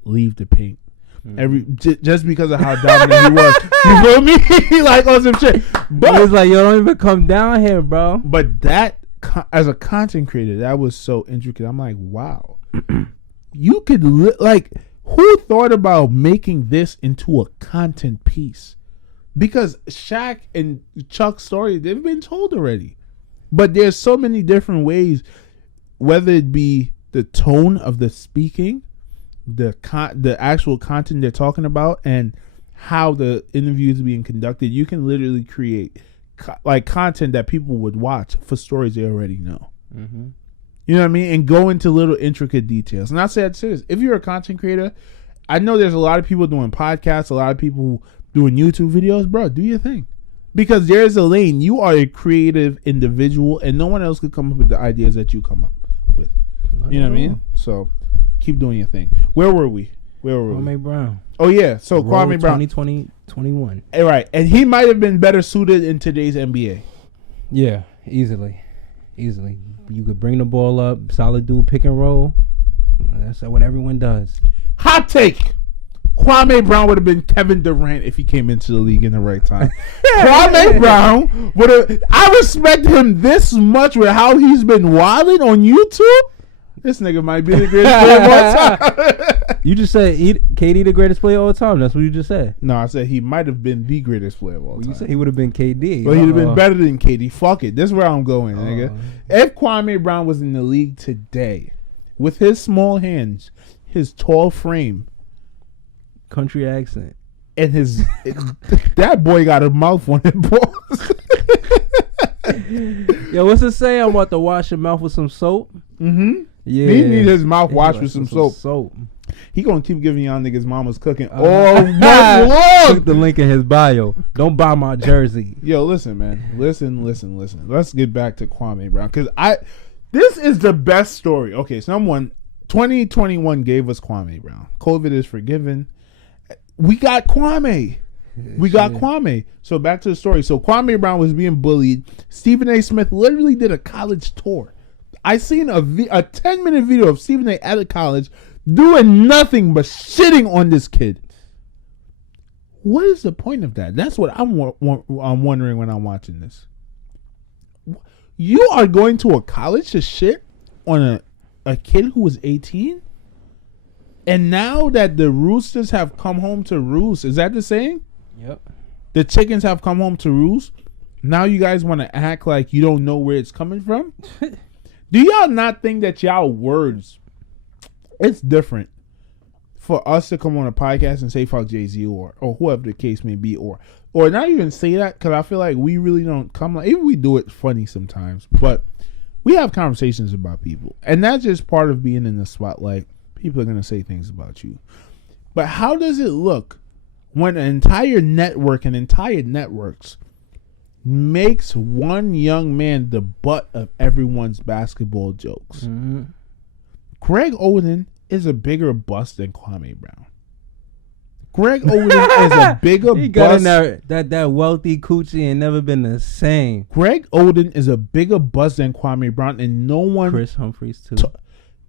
leave the paint. Just because of how dominant he was. You feel me? Like on some shit. But it's like, yo, don't even come down here, bro. But that, as a content creator, that was so intricate. I'm like, wow. You could, who thought about making this into a content piece? Because Shaq and Chuck's story, they've been told already. But there's so many different ways, whether it be the tone of the speaking, the actual content they're talking about, and how the interview is being conducted. You can literally create content that people would watch for stories they already know. Mm-hmm. You know what I mean? And go into little intricate details. And I say this, if you're a content creator, I know there's a lot of people doing podcasts, a lot of people doing YouTube videos. Bro, do your thing. Because there's a lane. You are a creative individual, and no one else could come up with the ideas that you come up with. You know what I mean? So keep doing your thing. Where were we? Kwame Brown. Oh, yeah. So Kwame Brown. 2021. Right. And he might have been better suited in today's NBA. Yeah, easily. You could bring the ball up, solid dude, pick and roll. That's what everyone does. Hot take. Kwame Brown would have been Kevin Durant if he came into the league in the right time. Kwame Brown would have. I respect him this much with how he's been wilding on YouTube. This nigga might be the greatest player of all time. You just said KD the greatest player of all time. That's what you just said. No, I said he might have been the greatest player of all time. You said he would have been KD. Well, he'd have been better than KD. Fuck it. This is where I'm going, nigga. If Kwame Brown was in the league today, with his small hands, his tall frame, country accent, and his that boy got a mouth on him, boys. Yo, what's it say? I'm about to wash your mouth with some soap. Mm-hmm. Yeah, he need his mouth washed with some soap. He gonna keep giving y'all niggas mama's cooking all month long. Click the link in his bio. Don't buy my jersey. Yo, listen, man. Listen. Let's get back to Kwame Brown, because this is the best story. Okay, so number one, 2021 gave us Kwame Brown. COVID is forgiven. We got Kwame. Kwame. So back to the story. So Kwame Brown was being bullied. Stephen A. Smith literally did a college tour. I seen a 10-minute video of Stephen A. at a college doing nothing but shitting on this kid. What is the point of that? That's what I'm wondering when I'm watching this. You are going to a college to shit on a kid who was 18? And now that the roosters have come home to roost, is that the saying? Yep. The chickens have come home to roost. Now you guys want to act like you don't know where it's coming from? Do y'all not think that y'all words, it's different for us to come on a podcast and say fuck Jay-Z or whoever the case may be, or not even say that, because I feel like we really don't come like, even we do it funny sometimes, but we have conversations about people, and that's just part of being in the spotlight. People are going to say things about you. But how does it look when an entire network and entire networks makes one young man the butt of everyone's basketball jokes? Mm-hmm. Greg Oden is a bigger bust than Kwame Brown. Greg Oden is a bigger he bust. Got that wealthy coochie and never been the same. Greg Oden is a bigger bust than Kwame Brown, and no one. Chris Humphries too.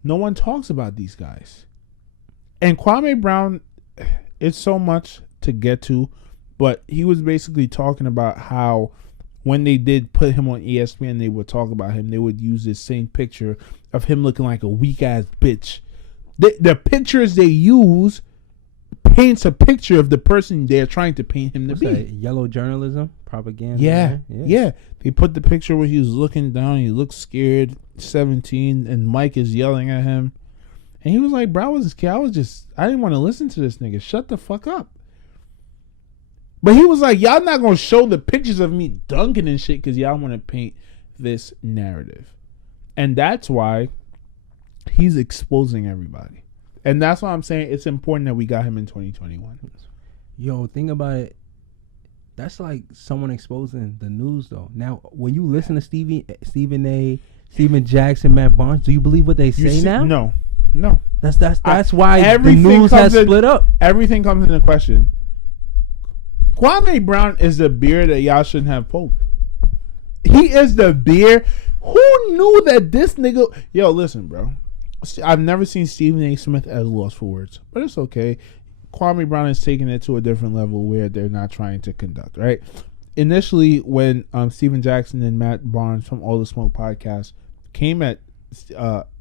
No one talks about these guys. And Kwame Brown, it's so much to get to, but he was basically talking about how when they did put him on ESPN, they would talk about him. They would use this same picture of him looking like a weak ass bitch. The pictures they use paints a picture of the person they're trying to paint him to be. That, yellow journalism propaganda? Yeah. They put the picture where he was looking down. He looks scared, 17, and Mike is yelling at him. And he was like, bro, I was scared. I didn't want to listen to this nigga. Shut the fuck up. But he was like, y'all not going to show the pictures of me dunking and shit because y'all want to paint this narrative. And that's why he's exposing everybody. And that's why I'm saying it's important that we got him in 2021. Yo, think about it. That's like someone exposing the news, though. Now, when you listen to Stephen A., Steven Jackson, Matt Barnes, do you believe what they say now? No. That's why the news has split up. Everything comes into question. Kwame Brown is the beer that y'all shouldn't have poked. He is the beer. Who knew that this nigga... Yo, listen, bro. I've never seen Stephen A. Smith as lost for words, but it's okay. Kwame Brown is taking it to a different level where they're not trying to conduct, right? Initially, when Steven Jackson and Matt Barnes from All the Smoke podcast came at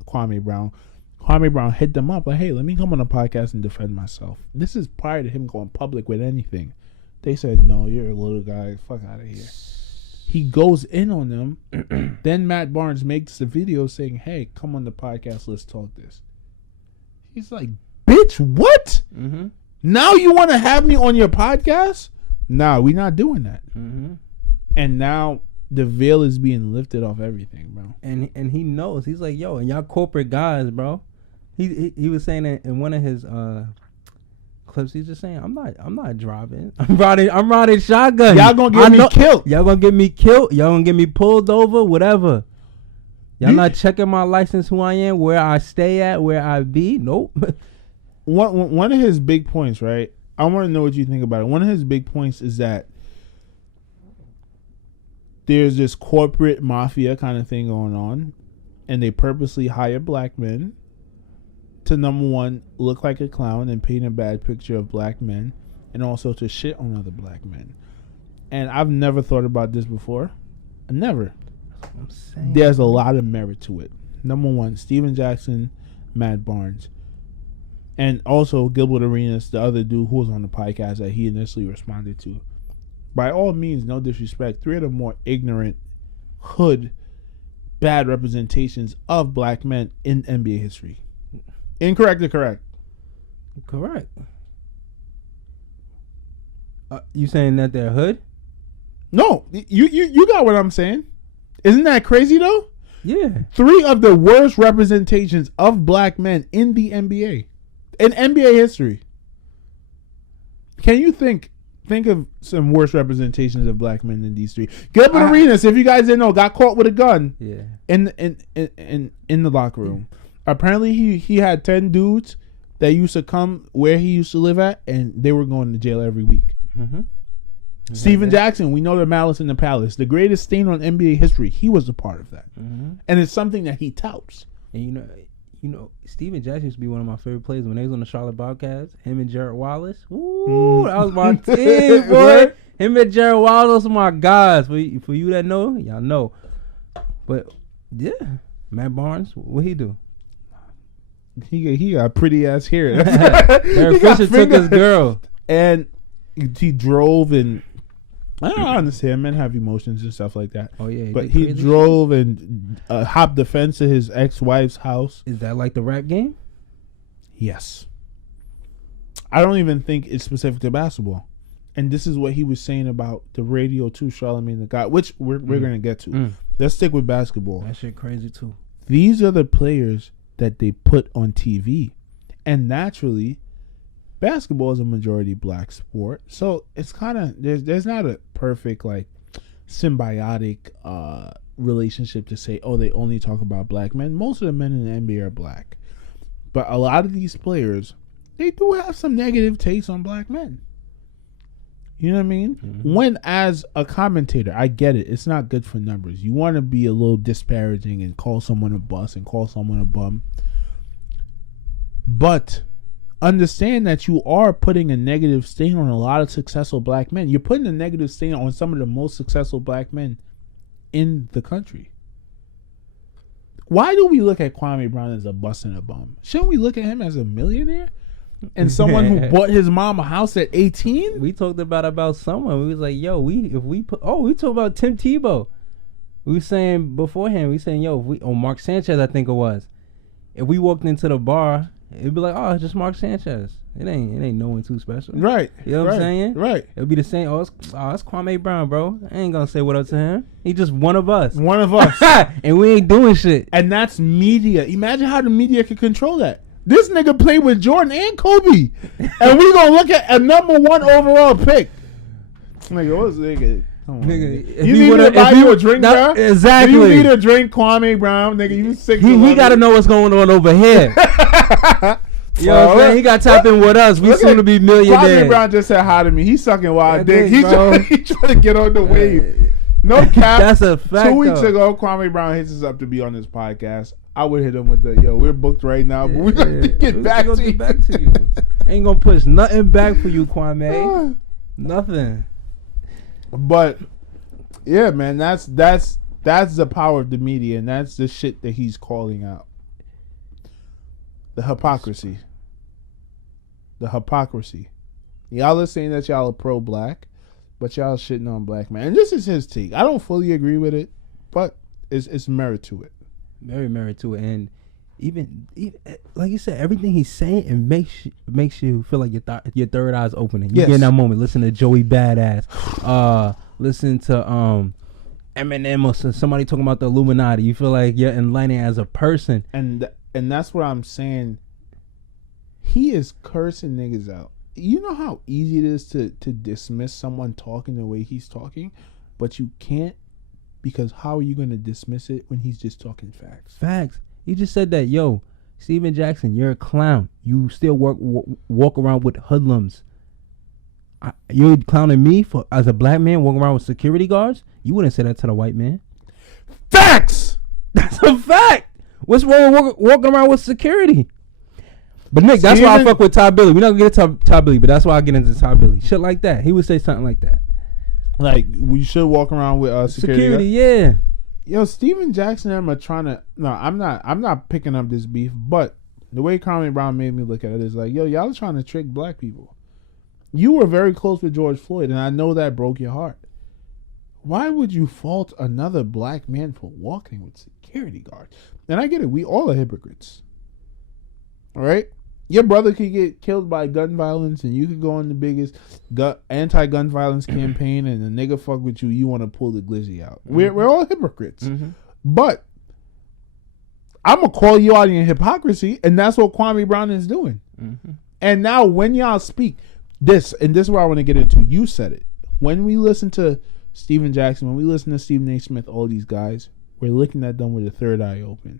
Kwame Brown hit them up like, hey, let me come on a podcast and defend myself. This is prior to him going public with anything. They said, no, you're a little guy. Fuck out of here. He goes in on them. Then Matt Barnes makes the video saying, hey, come on the podcast. Let's talk this. He's like, bitch, what? Mm-hmm. Now you want to have me on your podcast? Nah, we're not doing that. Mm-hmm. And now the veil is being lifted off everything, bro. And he knows. He's like, yo, and y'all corporate guys, bro. He was saying that in one of his clips. He's just saying, I'm not driving. I'm riding shotgun. Y'all gonna get me killed. Y'all gonna get me killed. Y'all gonna get me pulled over. Whatever. Y'all not checking my license, who I am, where I stay at, where I be. Nope. One of his big points, right? I want to know what you think about it. One of his big points is that there's this corporate mafia kind of thing going on, and they purposely hire black men to, number one, look like a clown and paint a bad picture of black men, and also to shit on other black men. And I've never thought about this before. Never. I'm saying. There's a lot of merit to it. Number one, Steven Jackson, Matt Barnes, and also Gilbert Arenas, the other dude who was on the podcast that he initially responded to. By all means, no disrespect, three of the more ignorant, hood, bad representations of black men in NBA history. Incorrect or correct? Correct. You saying that they're hood? No, you got what I'm saying. Isn't that crazy though? Yeah. Three of the worst representations of black men in the NBA. In NBA history. Can you think of some worse representations of black men than these three? Gilbert Arenas, if you guys didn't know, got caught with a gun. Yeah. In the locker room. Apparently he had 10 dudes that used to come where he used to live at, and they were going to jail every week. Mm-hmm. Steven Jackson, we know the Malice in the Palace, the greatest stain on NBA history. He was a part of that, and it's something that he touts. And you know, Steven Jackson used to be one of my favorite players when they was on the Charlotte Bobcats. Him and Jared Wallace, ooh, that was my team, boy. Him and Jared Wallace are my guys. For you that know, y'all know. But yeah, Matt Barnes, what he do? he got pretty ass hair. Derek Fisher took his girl, and he drove and. I don't understand. Men have emotions and stuff like that. Oh yeah, but he drove and hopped the fence to his ex-wife's house. Is that like the rap game? Yes. I don't even think it's specific to basketball. And this is what he was saying about the Radio 2 Charlemagne the God, which we're going to get to. Let's stick with basketball. That shit crazy too. These are the players that they put on TV. And naturally, basketball is a majority black sport. So it's kind of, there's not a perfect, like, symbiotic relationship to say, oh, they only talk about black men. Most of the men in the NBA are black. But a lot of these players, they do have some negative takes on black men. You know what I mean? Mm-hmm. When, as a commentator, I get it. It's not good for numbers. You want to be a little disparaging and call someone a bus and call someone a bum. But understand that you are putting a negative stain on a lot of successful black men. You're putting a negative stain on some of the most successful black men in the country. Why do we look at Kwame Brown as a bust and a bum? Shouldn't we look at him as a millionaire? And someone who bought his mom a house at 18? We talked about someone. We was like, yo, we talked about Tim Tebow. We were saying beforehand, Mark Sanchez, I think it was. If we walked into the bar, it'd be like, oh, it's just Mark Sanchez. It ain't no one too special. Right. You know what I'm saying? Right. It'd be the same. It's Kwame Brown, bro. I ain't gonna say what up to him. He just one of us. One of us. And we ain't doing shit. And that's media. Imagine how the media could control that. This nigga played with Jordan and Kobe. And we gonna look at a number 1 overall pick. Nigga, what's nigga? Come on, nigga. You need me to buy you a drink, bro? Exactly. You need a drink, Kwame Brown, nigga. You 6'11". He got to know what's going on over here. You know what I'm saying? He got to tap in with us. We soon to be millionaires. Kwame Brown just said hi to me. He's sucking wild dick. He trying to get on the wave. No cap. That's a fact. 2 weeks ago, Kwame Brown hits us up to be on this podcast. I would hit him with the, yo, we're booked right now, but we're going to get back to you. Ain't going to push nothing back for you, Kwame. Nothing. But, yeah, man, that's the power of the media, and that's the shit that he's calling out. The hypocrisy. The hypocrisy. Y'all are saying that y'all are pro-black, but y'all shitting on black man. And this is his take. I don't fully agree with it, but it's merit to it. Very merit to it. And even like you said, everything he's saying, it makes you feel like your third eye's opening. You get in that moment. Listen to Joey Badass. Listen to Eminem or somebody talking about the Illuminati. You feel like you're enlightening as a person. And that's what I'm saying. He is cursing niggas out. You know how easy it is to dismiss someone talking the way he's talking, but you can't, because how are you going to dismiss it when he's just talking facts? Facts. He just said that, yo, Steven Jackson, you're a clown. You still walk around with hoodlums. You're clowning me as a black man walking around with security guards? You wouldn't say that to the white man. Facts! That's a fact. What's wrong with walking around with security? But Nick, that's why I fuck with Ty Billy. We're not gonna get into Ty Billy, but that's why I get into Ty Billy. Shit like that. He would say something like that. Like, we should walk around with security. Yeah. Yo, Steven Jackson and him are trying to. No, I'm not picking up this beef, but the way Kwame Brown made me look at it is like, yo, y'all are trying to trick black people. You were very close with George Floyd, and I know that broke your heart. Why would you fault another black man for walking with security guards? And I get it. We all are hypocrites. All right? Your brother could get killed by gun violence, and you could go on the biggest anti-gun violence campaign, and a nigga fuck with you, you want to pull the glizzy out. Mm-hmm. We're all hypocrites. Mm-hmm. But I'm going to call you out in hypocrisy, and that's what Kwame Brown is doing. Mm-hmm. And now when y'all speak, this is what I want to get into. You said it. When we listen to Steven Jackson, when we listen to Stephen A. Smith, all these guys, we're looking at them with a third eye open.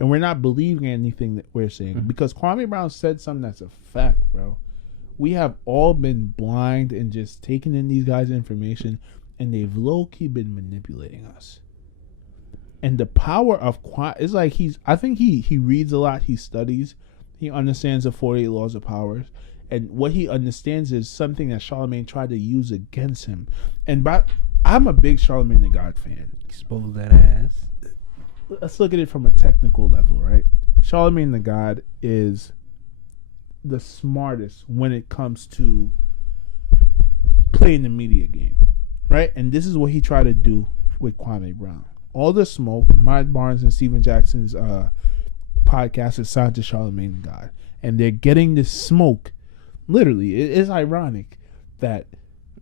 And we're not believing anything that we're saying. Mm-hmm. Because Kwame Brown said something that's a fact, bro. We have all been blind and just taking in these guys' information, and they've low-key been manipulating us. And the power of Kwame, it's like I think he reads a lot, he studies, he understands the 48 laws of powers. And what he understands is something that Charlemagne tried to use against him. And I'm a big Charlemagne the God fan. Expose that ass. Let's look at it from a technical level, right? Charlemagne the God is the smartest when it comes to playing the media game, right? And this is what he tried to do with Kwame Brown. All the smoke, Matt Barnes and Steven Jackson's podcast is signed to Charlemagne the God, and they're getting this smoke. Literally, it is ironic that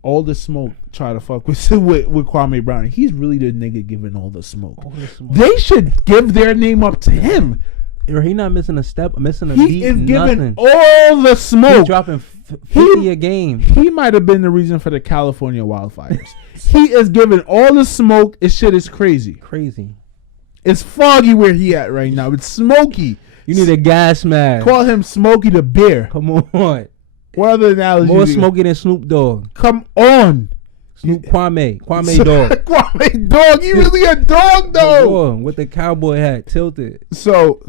all the smoke try to fuck with Kwame Brown. He's really the nigga giving all the smoke. They should give their name up to him. Or he not missing a step, missing a beat. He is giving all the smoke. He's dropping 50 a game. He might have been the reason for the California wildfires. He is giving all the smoke. This shit is crazy. Crazy. It's foggy where he at right now. It's smoky. You need a gas mask. Call him Smokey the Bear. Come on. What other analogy? More smoky than Snoop Dogg. Come on. Kwame Dog. Kwame Dog. You really a dog though. With the cowboy hat tilted. So,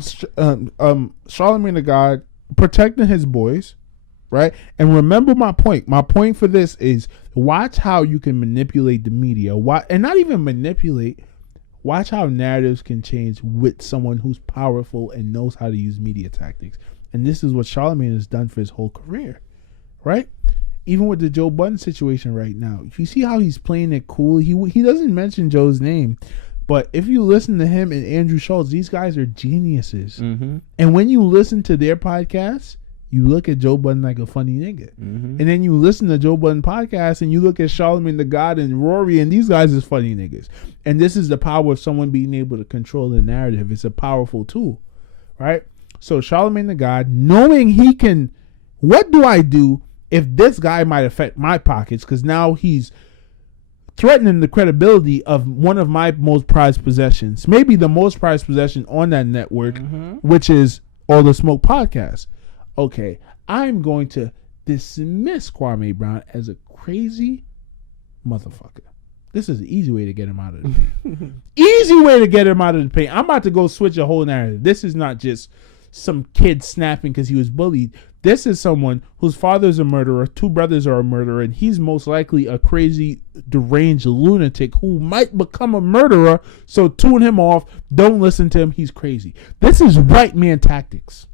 Charlemagne the God protecting his boys, right? And remember my point. My point for this is watch how you can manipulate the media. And not even manipulate. Watch how narratives can change with someone who's powerful and knows how to use media tactics. And this is what Charlemagne has done for his whole career, right? Even with the Joe Budden situation right now, you see how he's playing it cool. He doesn't mention Joe's name, but if you listen to him and Andrew Schultz, these guys are geniuses. Mm-hmm. And when you listen to their podcasts, you look at Joe Budden like a funny nigga. Mm-hmm. And then you listen to Joe Budden podcast and you look at Charlemagne the God and Rory, and these guys is funny niggas. And this is the power of someone being able to control the narrative. It's a powerful tool, right? So Charlemagne the God, knowing he can, what do I do if this guy might affect my pockets? Because now he's threatening the credibility of one of my most prized possessions, maybe the most prized possession on that network, which is All the Smoke podcast. Okay, I'm going to dismiss Kwame Brown as a crazy motherfucker. This is an easy way to get him out of the paint. Easy way to get him out of the paint. I'm about to go switch a whole narrative. This is not just some kid snapping because he was bullied. This is someone whose father's a murderer, two brothers are a murderer, and he's most likely a crazy, deranged lunatic who might become a murderer. So tune him off. Don't listen to him. He's crazy. This is white man tactics.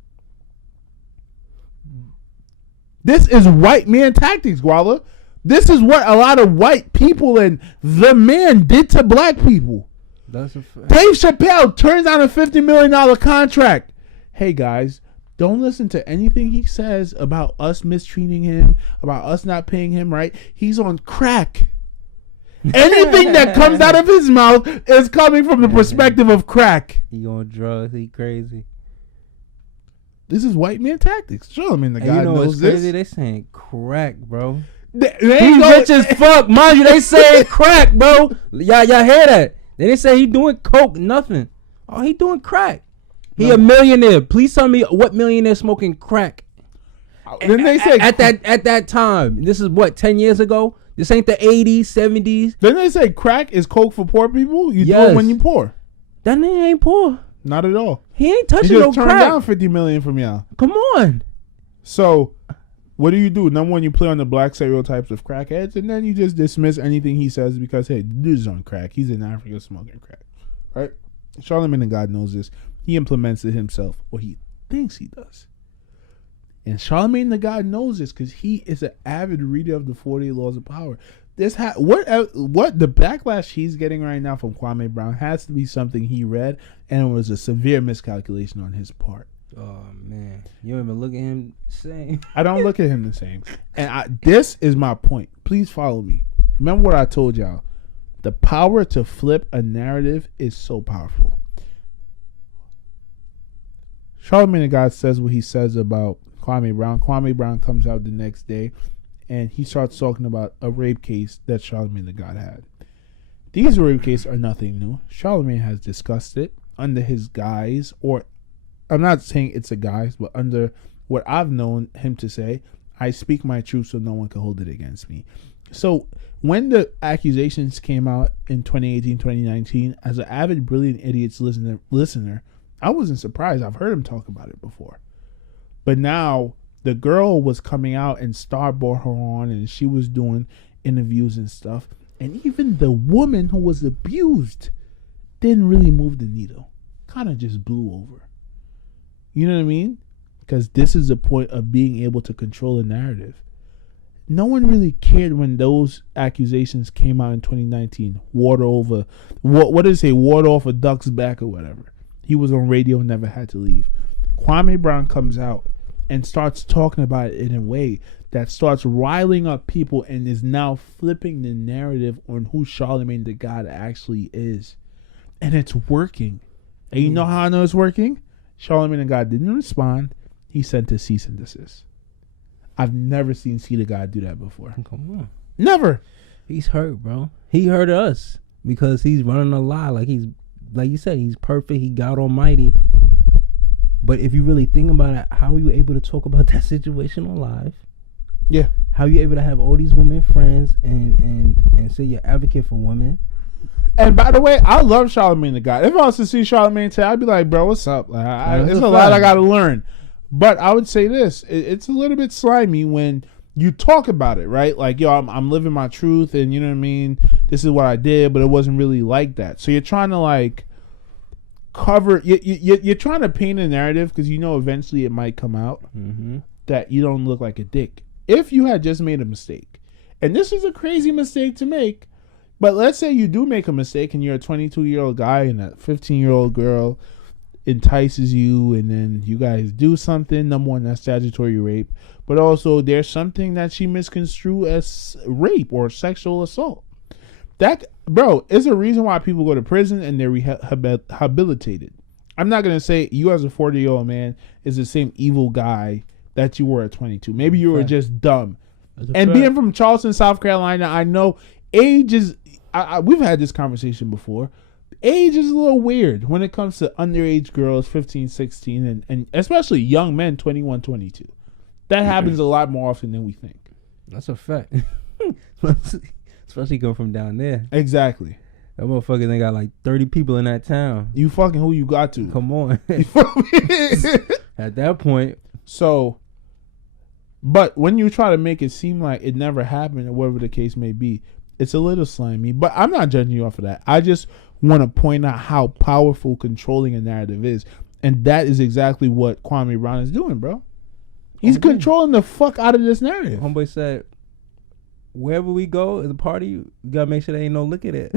This is white man tactics, Guala. This is what a lot of white people and the man did to black people. That's a fact. Dave Chapelle turns down a $50 million contract. Hey, guys, don't listen to anything he says about us mistreating him, about us not paying him right. He's on crack. Anything that comes out of his mouth is coming from the perspective of crack. He on drugs. He crazy. This is white man tactics. Sure, I mean, the guy you know knows what's crazy? this. They saying crack, bro. He's rich as fuck. Mind you, they saying crack, bro. Y'all hear that? They didn't say he doing coke, nothing. Oh, he doing crack. He a millionaire. Please tell me what millionaire smoking crack. Then they say at that time. This is what, 10 years ago? This ain't the 80s, 70s. Then they say crack is coke for poor people. You do it when you poor. That nigga ain't poor. Not at all. He ain't touching he no just turned crack. down $50 million from y'all. Come on. So, what do? Number one, you play on the black stereotypes of crackheads, and then you just dismiss anything he says because, hey, the dude's on crack. He's in Africa smoking crack, right? Charlemagne the God knows this. He implements it himself, or he thinks he does. And Charlemagne the God knows this because he is an avid reader of the 48 Laws of Power. What the backlash he's getting right now from Kwame Brown has to be something he read, and it was a severe miscalculation on his part. Oh man, you don't even look at him the same. I don't look at him the same, and this is my point. Please follow me. Remember what I told y'all. The power to flip a narrative is so powerful. Charlemagne the God says what he says about Kwame Brown. Kwame Brown comes out the next day, and he starts talking about a rape case that Charlemagne the God had. These rape cases are nothing new. Charlemagne has discussed it under his guise, or I'm not saying it's a guise, but under what I've known him to say, I speak my truth so no one can hold it against me. So when the accusations came out in 2018, 2019, as an avid Brilliant Idiots listener, I wasn't surprised. I've heard him talk about it before. But now the girl was coming out and Star brought her on and she was doing interviews and stuff. And even the woman who was abused didn't really move the needle. Kind of just blew over. You know what I mean? Because this is the point of being able to control a narrative. No one really cared when those accusations came out in 2019. Water over, what did it say? Water off a duck's back or whatever. He was on radio and never had to leave. Kwame Brown comes out and starts talking about it in a way that starts riling up people and is now flipping the narrative on who Charlemagne the God actually is. And it's working. And you know how I know it's working? Charlemagne the God didn't respond. He sent a cease and desist. I've never seen See the God do that before. Come on. Never. He's hurt, bro. He hurt us because he's running a lie. Like you said, he's perfect. He God Almighty. But if you really think about it, how are you able to talk about that situation on live? Yeah. How are you able to have all these women friends and say you're advocate for women? And by the way, I love Charlemagne the God. If I was to see Charlemagne today, I'd be like, bro, what's up? Like, it's a lot I got to learn. But I would say this, it's a little bit slimy when you talk about it, right? Like, yo, I'm living my truth and you know what I mean? This is what I did, but it wasn't really like that. So you're trying to like cover, you're trying to paint a narrative because you know eventually it might come out that you don't look like a dick. If you had just made a mistake, and this is a crazy mistake to make, but let's say you do make a mistake and you're a 22-year-old guy and a 15-year-old girl entices you and then you guys do something. Number one, that's statutory rape, but also there's something that she misconstrued as rape or sexual assault. That, bro, is a reason why people go to prison and they're rehabilitated. I'm not going to say you as a 40-year-old man is the same evil guy that you were at 22. Maybe you were just dumb. And being from Charleston, South Carolina, I know age is, we've had this conversation before. Age is a little weird when it comes to underage girls, 15, 16, and especially young men, 21, 22. That happens a lot more often than we think. That's a fact. Especially coming from down there. Exactly. That motherfucker, they got like 30 people in that town. You fucking who you got to. Come on. At that point. So, but when you try to make it seem like it never happened or whatever the case may be, it's a little slimy. But I'm not judging you off of that. I just want to point out how powerful controlling a narrative is. And that is exactly what Kwame Brown is doing, bro. He's controlling the fuck out of this narrative. Homeboy said, wherever we go at the party, we gotta make sure there ain't no look at it.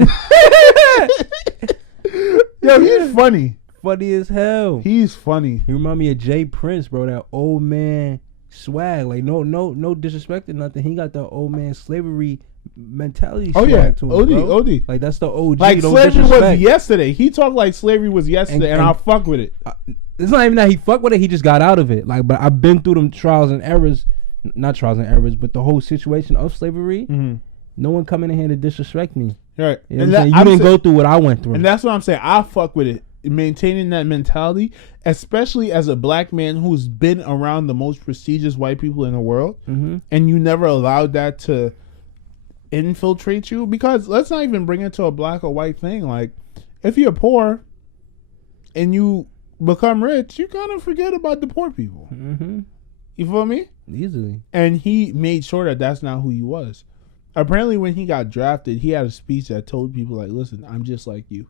Yo, he's funny. Funny as hell. He's funny. He remind me of Jay Prince, bro. That old man swag. Like no disrespect or nothing. He got the old man slavery mentality. Oh yeah, to him, OD. Like that's the OG. Like slavery was yesterday. He talked like slavery was yesterday, and I'll fuck with it. It's not even that he fucked with it. He just got out of it. Like, but I've been through them trials and errors. Not trials and errors, but the whole situation of slavery. Mm-hmm. No one coming in here to disrespect me. Right. You know you didn't go through what I went through. And that's what I'm saying. I fuck with it. Maintaining that mentality, especially as a black man who's been around the most prestigious white people in the world, and you never allowed that to infiltrate you. Because let's not even bring it to a black or white thing. Like, if you're poor and you become rich, you kind of forget about the poor people. Mm-hmm. You feel me? Easily. And he made sure that that's not who he was. Apparently, when he got drafted, he had a speech that told people, like, listen, I'm just like you.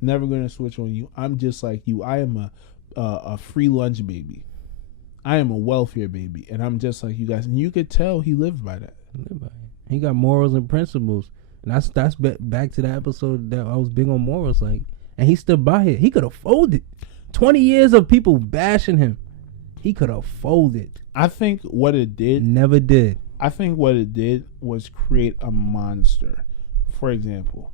Never going to switch on you. I'm just like you. I am a free lunch baby. I am a welfare baby. And I'm just like you guys. And you could tell he lived by that. He got morals and principles. And that's back to the episode that I was big on morals. Like, and he stood by it. He could have folded. 20 years of people bashing him. He could have folded. I think what it did. Never did. I think what it did was create a monster. For example,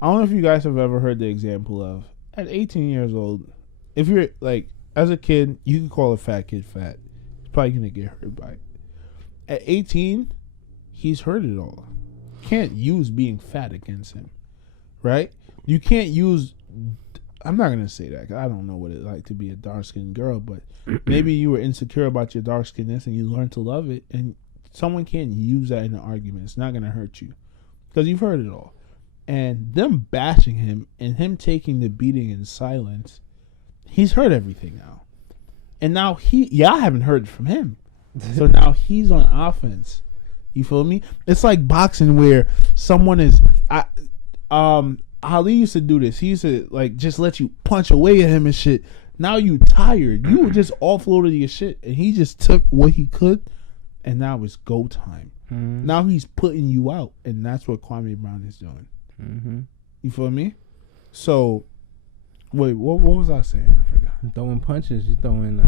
I don't know if you guys have ever heard the example of, at 18 years old, if you're like, as a kid, you can call a fat kid fat. He's probably going to get hurt by it. At 18, he's heard it all. You can't use being fat against him, right? You can't use, I'm not going to say that because I don't know what it's like to be a dark-skinned girl, but maybe you were insecure about your dark-skinnedness and you learned to love it, and someone can't use that in an argument. It's not going to hurt you because you've heard it all. And them bashing him and him taking the beating in silence, he's heard everything now. And now I haven't heard from him. So now he's on offense. You feel me? It's like boxing where someone is, Ali used to do this. He used to like just let you punch away at him and shit. Now you tired. You just offloaded your shit, and he just took what he could, and now it's go time. Mm-hmm. Now he's putting you out, and that's what Kwame Brown is doing. Mm-hmm. You feel me? So, wait, what was I saying? I forgot. You're throwing punches. You're throwing.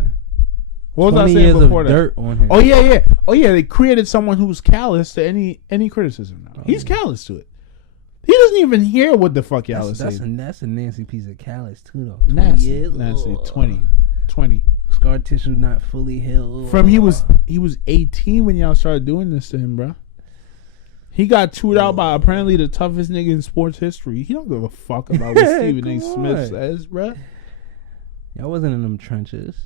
What was I saying before that? Dirt on him. Oh yeah. They created someone who's callous to any criticism. Now. He's callous to it. He doesn't even hear what the fuck y'all is saying. That's a nasty piece of callous too, though. Nasty. 20. Scar tissue not fully healed. From he was 18 when y'all started doing this to him, bro. He got chewed out by apparently the toughest nigga in sports history. He don't give a fuck about what Stephen A. Smith says, bro. Y'all wasn't in them trenches.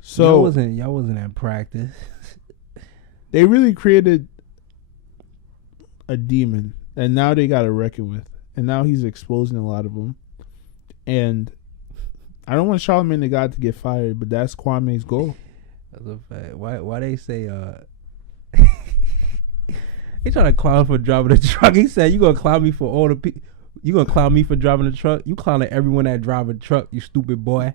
So y'all wasn't at practice. They really created a demon, and now they got to reckon with. And now he's exposing a lot of them. And I don't want Charlamagne the God to get fired, but that's Kwame's goal. That's a fact. Why they say he trying to clown for driving the truck? He said, "You gonna clown me for all the people? You gonna clown me for driving the truck? You clowning everyone that drive a truck, you stupid boy."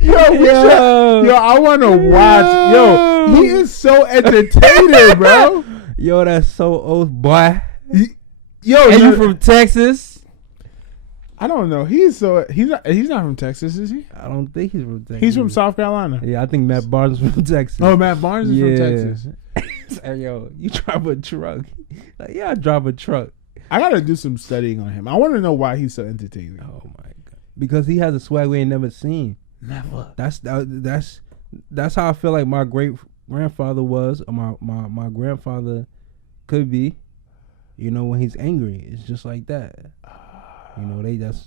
Yo, I want to watch. Yo, he is so entertaining, bro. Yo, that's so old, boy. Yo, and you from Texas? I don't know. He's not from Texas, is he? I don't think he's from Texas. He's from South Carolina. Yeah, I think Matt Barnes is from Texas. Oh, Matt Barnes is from Texas. Hey, yo, you drive a truck? Like, yeah, I drive a truck. I gotta do some studying on him. I want to know why he's so entertaining. Oh my god! Because he has a swag we ain't never seen. Never. That's how I feel like my great grandfather was, or my grandfather could be. You know, when he's angry, it's just like that. You know,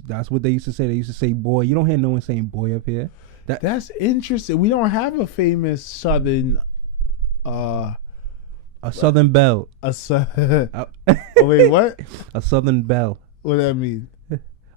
that's what they used to say. They used to say, "Boy." You don't hear no one saying "boy" up here. That's interesting. We don't have a famous Southern. A Southern belle. Wait, what? A Southern belle. What does that mean?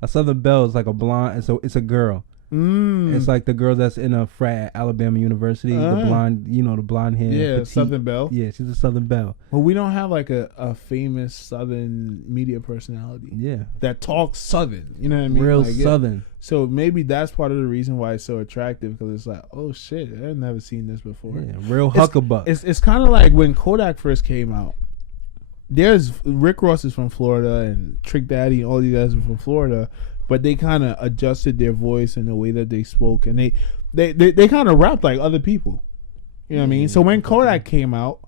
A Southern belle is like a blonde, and so it's a girl. It's like the girl that's in a frat at Alabama University, the blonde, the blonde hair. Yeah, petite. Southern belle. Yeah, she's a Southern belle. Well, we don't have like a famous Southern media personality. Yeah, that talks Southern. You know what I mean? Real like, Southern. Yeah. So maybe that's part of the reason why it's so attractive, because it's like, oh shit, I've never seen this before. Yeah, real huckabuck. It's kind of like when Kodak first came out. There's Rick Ross is from Florida, and Trick Daddy and all these guys are from Florida. But they kind of adjusted their voice and the way that they spoke, and they kind of rapped like other people. You know what I mean? So when Kodak came out,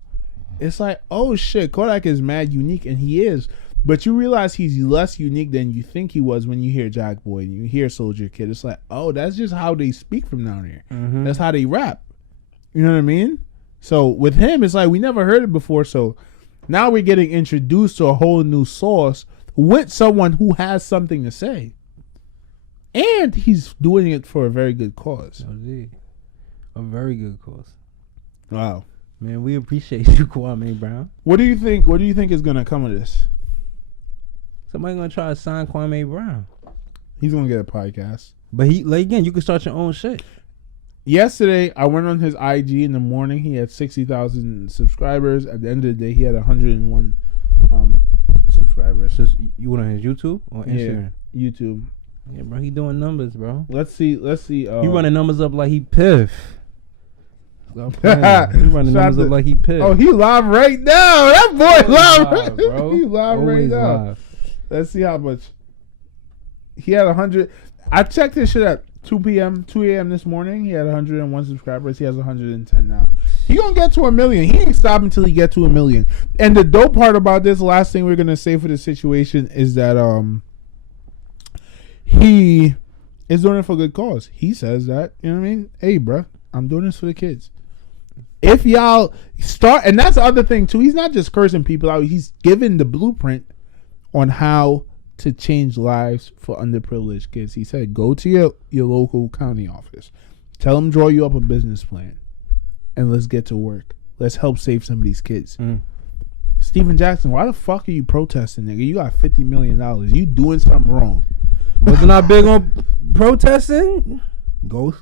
it's like, oh shit, Kodak is mad unique, and he is. But you realize he's less unique than you think he was when you hear Jack Boy and you hear Soldier Kid. It's like, oh, that's just how they speak from down here. Mm-hmm. That's how they rap. You know what I mean? So with him, it's like we never heard it before. So now we're getting introduced to a whole new source with someone who has something to say. And he's doing it for a very good cause. A very good cause. Wow. Man, we appreciate you, Kwame Brown. What do you think is going to come of this? Somebody going to try to sign Kwame Brown. He's going to get a podcast. But again, you can start your own shit. Yesterday, I went on his IG in the morning. He had 60,000 subscribers. At the end of the day, he had 101 subscribers. So you went on his YouTube or Instagram? Yeah, YouTube. Yeah, bro, he doing numbers, bro. Let's see. He running numbers up like he Piff. He running numbers up like he Piff. Oh, he live right now. That boy live, bro. He live Always right now. Live. Let's see how much. He had 100. I checked his shit at 2 a.m. this morning. He had 101 subscribers. He has 110 now. He gonna get to 1 million. He ain't stopping until he get to 1 million. And the dope part about this, last thing we're gonna say for the situation is that he is doing it for good cause. He says that, you know what I mean? Hey, bro, I'm doing this for the kids. If y'all start, and that's the other thing too, he's not just cursing people out. He's giving the blueprint on how to change lives for underprivileged kids. He said, go to your local county office. Tell them draw you up a business plan. And let's get to work. Let's help save some of these kids. Steven Jackson, why the fuck are you protesting, nigga? You got $50 million. You doing something wrong. Wasn't I big on protesting?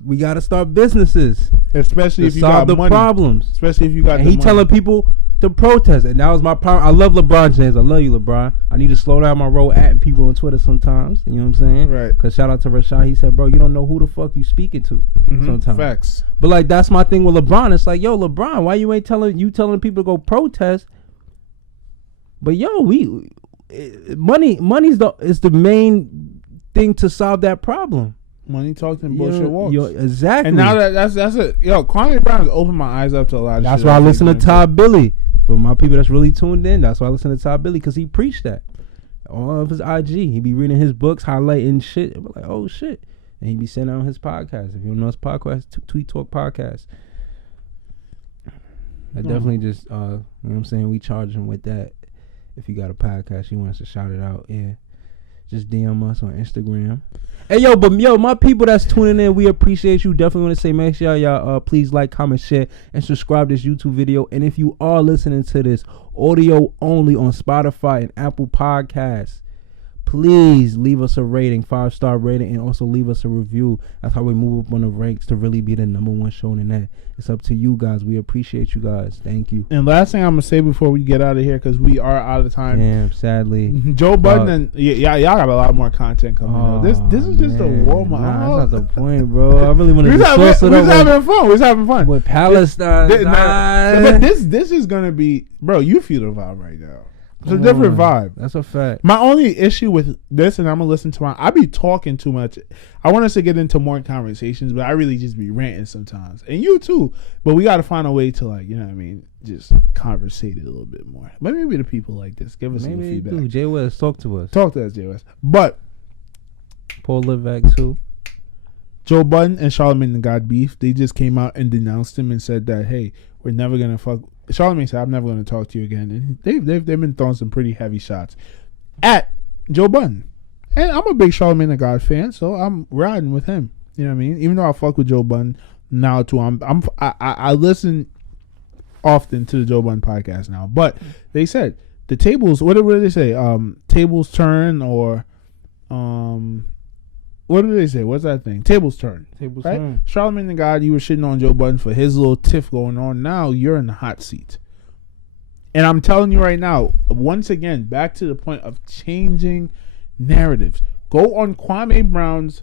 We got to start businesses, especially if you solve got the money. problems. Especially if you got. And he telling people to protest, and that was my problem. I love LeBron James. I love you, LeBron. I need to slow down my road at people on Twitter sometimes. You know what I'm saying? Right. Because shout out to Rashad. He said, bro, you don't know who the fuck you speaking to sometimes. Facts. But like that's my thing with LeBron. It's like, yo, LeBron, why you ain't telling people to go protest? But yo, money's the main thing to solve that problem. Money talks and bullshit walks. Exactly. And now that's it. Yo, Kwame Brown has opened my eyes up to a lot of that's shit. That's why I listen to Todd Billy. For my people that's really tuned in, that's why I listen to Todd Billy, because he preached that. All of his IG. He be reading his books, highlighting shit. I'm like, oh shit. And he be sending out his podcast. If you don't know his podcast, Tweet Talk Podcast. I definitely just, you know what I'm saying? We charge him with that. If you got a podcast, you want us to shout it out, yeah. Just DM us on Instagram. Hey, yo, my people that's tuning in, we appreciate you. Definitely want to say, make sure y'all please like, comment, share, and subscribe to this YouTube video. And if you are listening to this audio only on Spotify and Apple Podcasts, please leave us a rating, 5-star rating, and also leave us a review. That's how we move up on the ranks to really be the #1 show in that. It's up to you guys. We appreciate you guys. Thank you. And last thing I'm gonna say before we get out of here, because we are out of time. Damn, sadly. Joe Budden and y'all got a lot more content coming out. This is just a warm up. Nah, that's not the point, bro. I really want to sauce it up. We was having fun with Palestine. But this is gonna be, bro. You feel the vibe right now. It's a different vibe. That's a fact. My only issue with this, and I'm gonna listen to I be talking too much. I want us to get into more conversations, but I really just be ranting sometimes, and you too. But we got to find a way to, like, you know what I mean, just conversate it a little bit more. Maybe the people like this give us some feedback. Maybe Jay West, talk to us. Talk to us, Jay West. But Paul Levesque too. Joe Budden and Charlamagne got beef. They just came out and denounced him and said that, hey, we're never gonna fuck. Charlamagne said, I'm never going to talk to you again. And they've been throwing some pretty heavy shots at Joe Budden. And I'm a big Charlamagne the God fan, so I'm riding with him. You know what I mean? Even though I fuck with Joe Budden now too, I listen often to the Joe Budden podcast now. But they said the tables. What did they say? Tables turn, or what did they say? What's that thing? Tables turn. Tables right? turn. Charlamagne the God, you were shitting on Joe Budden for his little tiff going on. Now you're in the hot seat. And I'm telling you right now, once again, back to the point of changing narratives. Go on Kwame Brown's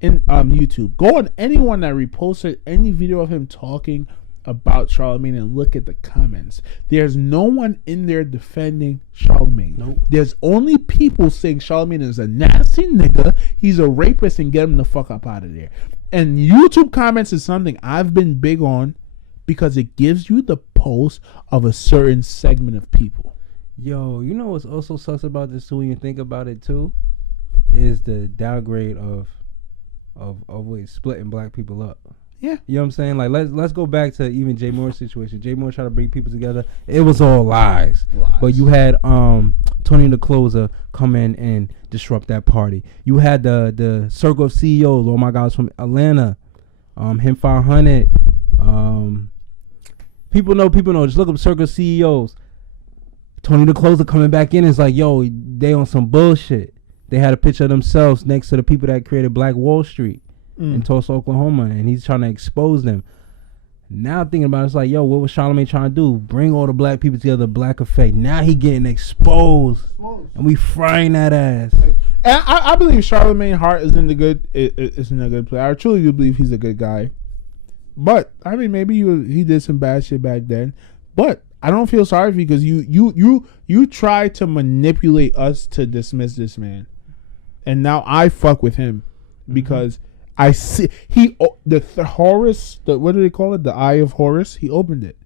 YouTube. Go on anyone that reposted any video of him talking about Charlamagne and look at the comments. There's no one in there defending Charlamagne. Nope. There's only people saying Charlamagne is a nasty nigga, he's a rapist, and get him the fuck up out of there. And YouTube comments is something I've been big on because it gives you the pulse of a certain segment of people. Yo, you know what's also sucks about this too, when you think about it too, is the downgrade of splitting black people up. Yeah. You know what I'm saying? Like, let's go back to even Jay Moore's situation. Jay Moore tried to bring people together. It was all lies. But you had Tony the Closer come in and disrupt that party. You had the circle of CEOs. Oh my God, from Atlanta. Him 500. People know. Just look up circle of CEOs. Tony the Closer coming back in is like, yo, they on some bullshit. They had a picture of themselves next to the people that created Black Wall Street. In Tulsa, Oklahoma, and he's trying to expose them. Now thinking about it, it's like, yo, what was Charlamagne trying to do? Bring all the black people together, black effect. Now he getting exposed. And we frying that ass. And I believe Charlamagne Hart is in a good play. I truly do believe he's a good guy. But I mean, maybe he did some bad shit back then. But I don't feel sorry for you, because you tried to manipulate us to dismiss this man, and now I fuck with him because. I see the Horus. What do they call it? The Eye of Horus. He opened it.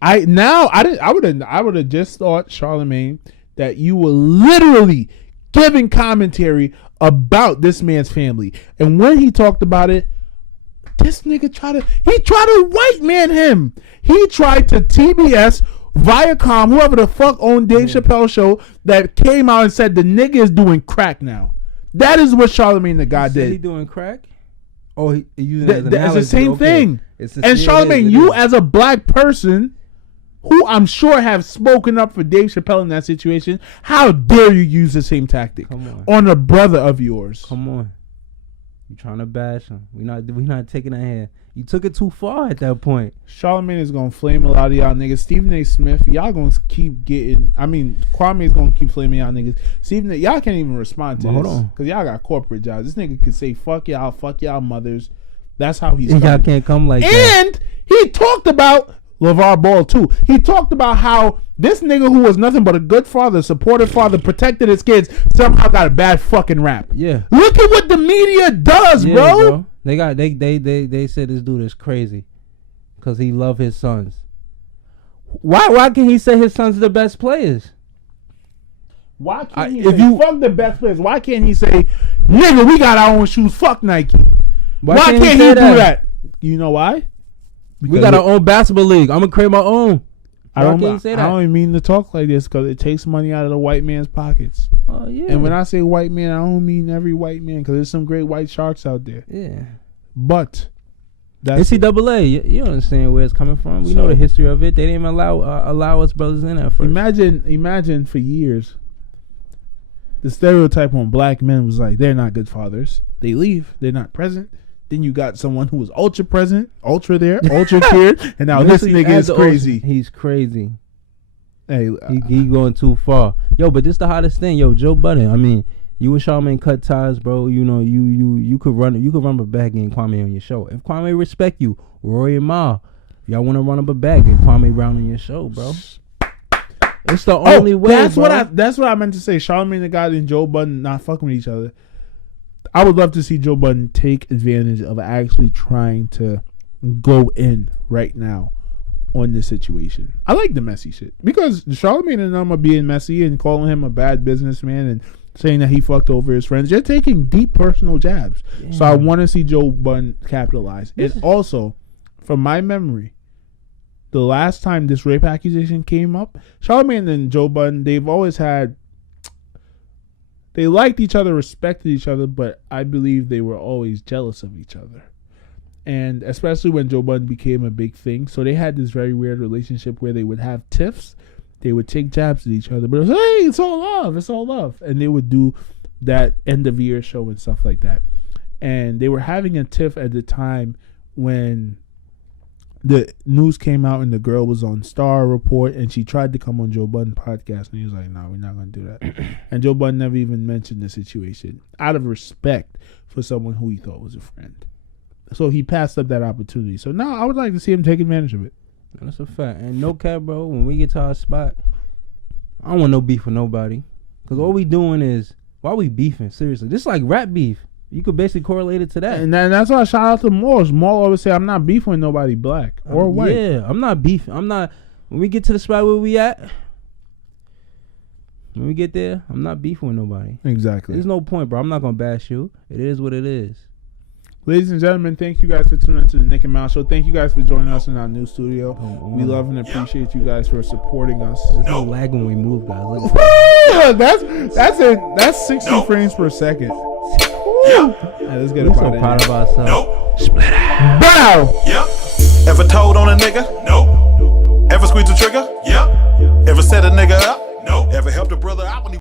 I would have just thought, Charlamagne, that you were literally giving commentary about this man's family, and when he talked about it, this nigga tried to white man him. He tried to TBS, Viacom, whoever the fuck owned Dave Chapelle show, that came out and said the nigga is doing crack now. That is what Charlamagne the God did. He doing crack? Oh, he using it as an That's the same thing. And Charlamagne, you as a black person, who I'm sure have spoken up for Dave Chapelle in that situation, how dare you use the same tactic on a brother of yours? Come on. You trying to bash him? We not taking that here. You took it too far at that point. Charlamagne is gonna flame a lot of y'all niggas. Stephen A. Smith, y'all gonna keep getting. I mean, Kwame is gonna keep flaming y'all niggas. Stephen, y'all can't even respond to this because y'all got corporate jobs. This nigga can say fuck y'all mothers. That's how he's. Y'all can't come like that. And he talked about LeVar Ball too. He talked about how this nigga who was nothing but a good father, supportive father, protected his kids, somehow got a bad fucking rap. Yeah. Look at what the media does, bro. They said this dude is crazy because he love his sons. Why can't he say his sons are the best players? Why can't he say fuck the best players? Why can't he say, nigga, we got our own shoes, fuck Nike? Why can't he do that? You know why? Because we got our own basketball league. I'm gonna create my own. I don't even mean to talk like this because it takes money out of the white man's pockets. Oh yeah. And when I say white man, I don't mean every white man because there's some great white sharks out there. Yeah. But that's NCAA. You understand where it's coming from. We know the history of it. They didn't even allow us brothers in at first. Imagine for years, the stereotype on black men was like they're not good fathers. They leave. They're not present. Then you got someone who was ultra present, ultra there, ultra cared, and now this nigga is crazy. He's crazy. Hey, he going too far. Yo, but this the hottest thing. Yo, Joe Budden. I mean, you and Charlamagne cut ties, bro. You know, you could run a back getting Kwame on your show. If Kwame respect you, Roy and Ma, if y'all want to run up a back, get Kwame Brown on your show, bro. It's the only way. That's what I meant to say. Charlamagne the God and Joe Budden not fucking with each other. I would love to see Joe Budden take advantage of actually trying to go in right now on this situation. I like the messy shit because Charlamagne and them are being messy and calling him a bad businessman and saying that he fucked over his friends. They're taking deep personal jabs. Yeah. So I want to see Joe Budden capitalize. And also, from my memory, the last time this rape accusation came up, Charlamagne and Joe Budden, they've always had. They liked each other, respected each other, but I believe they were always jealous of each other. And especially when Joe Budden became a big thing. So they had this very weird relationship where they would have tiffs. They would take jabs at each other. But it was, hey, it's all love. It's all love. And they would do that end of year show and stuff like that. And they were having a tiff at the time when the news came out and the girl was on Star Report and she tried to come on Joe Budden podcast and he was like, no, we're not going to do that. And Joe Budden never even mentioned the situation out of respect for someone who he thought was a friend. So he passed up that opportunity. So now I would like to see him take advantage of it. That's a fact. And no cap, bro, when we get to our spot, I don't want no beef with nobody. Because all we doing is, why we beefing? Seriously. This is like rap beef. You could basically correlate it to that. And that's why I shout out to Morris. Maul always say, I'm not beefing with nobody black or white. Yeah, I'm not beefing. I'm not. When we get to the spot where we at, when we get there, I'm not beefing with nobody. Exactly. There's no point, bro. I'm not going to bash you. It is what it is. Ladies and gentlemen, thank you guys for tuning into the Nick and Mal Show. Thank you guys for joining us in our new studio. We love and appreciate you guys for supporting us. There's no lag when we move, guys. Look, that's 60 frames per second. Let's get it. We're so proud of ourselves. Split out. Bow. Yep. Ever told on a nigga? No. Ever squeezed the trigger? Yep. Ever set a nigga up? No. Ever helped a brother out when he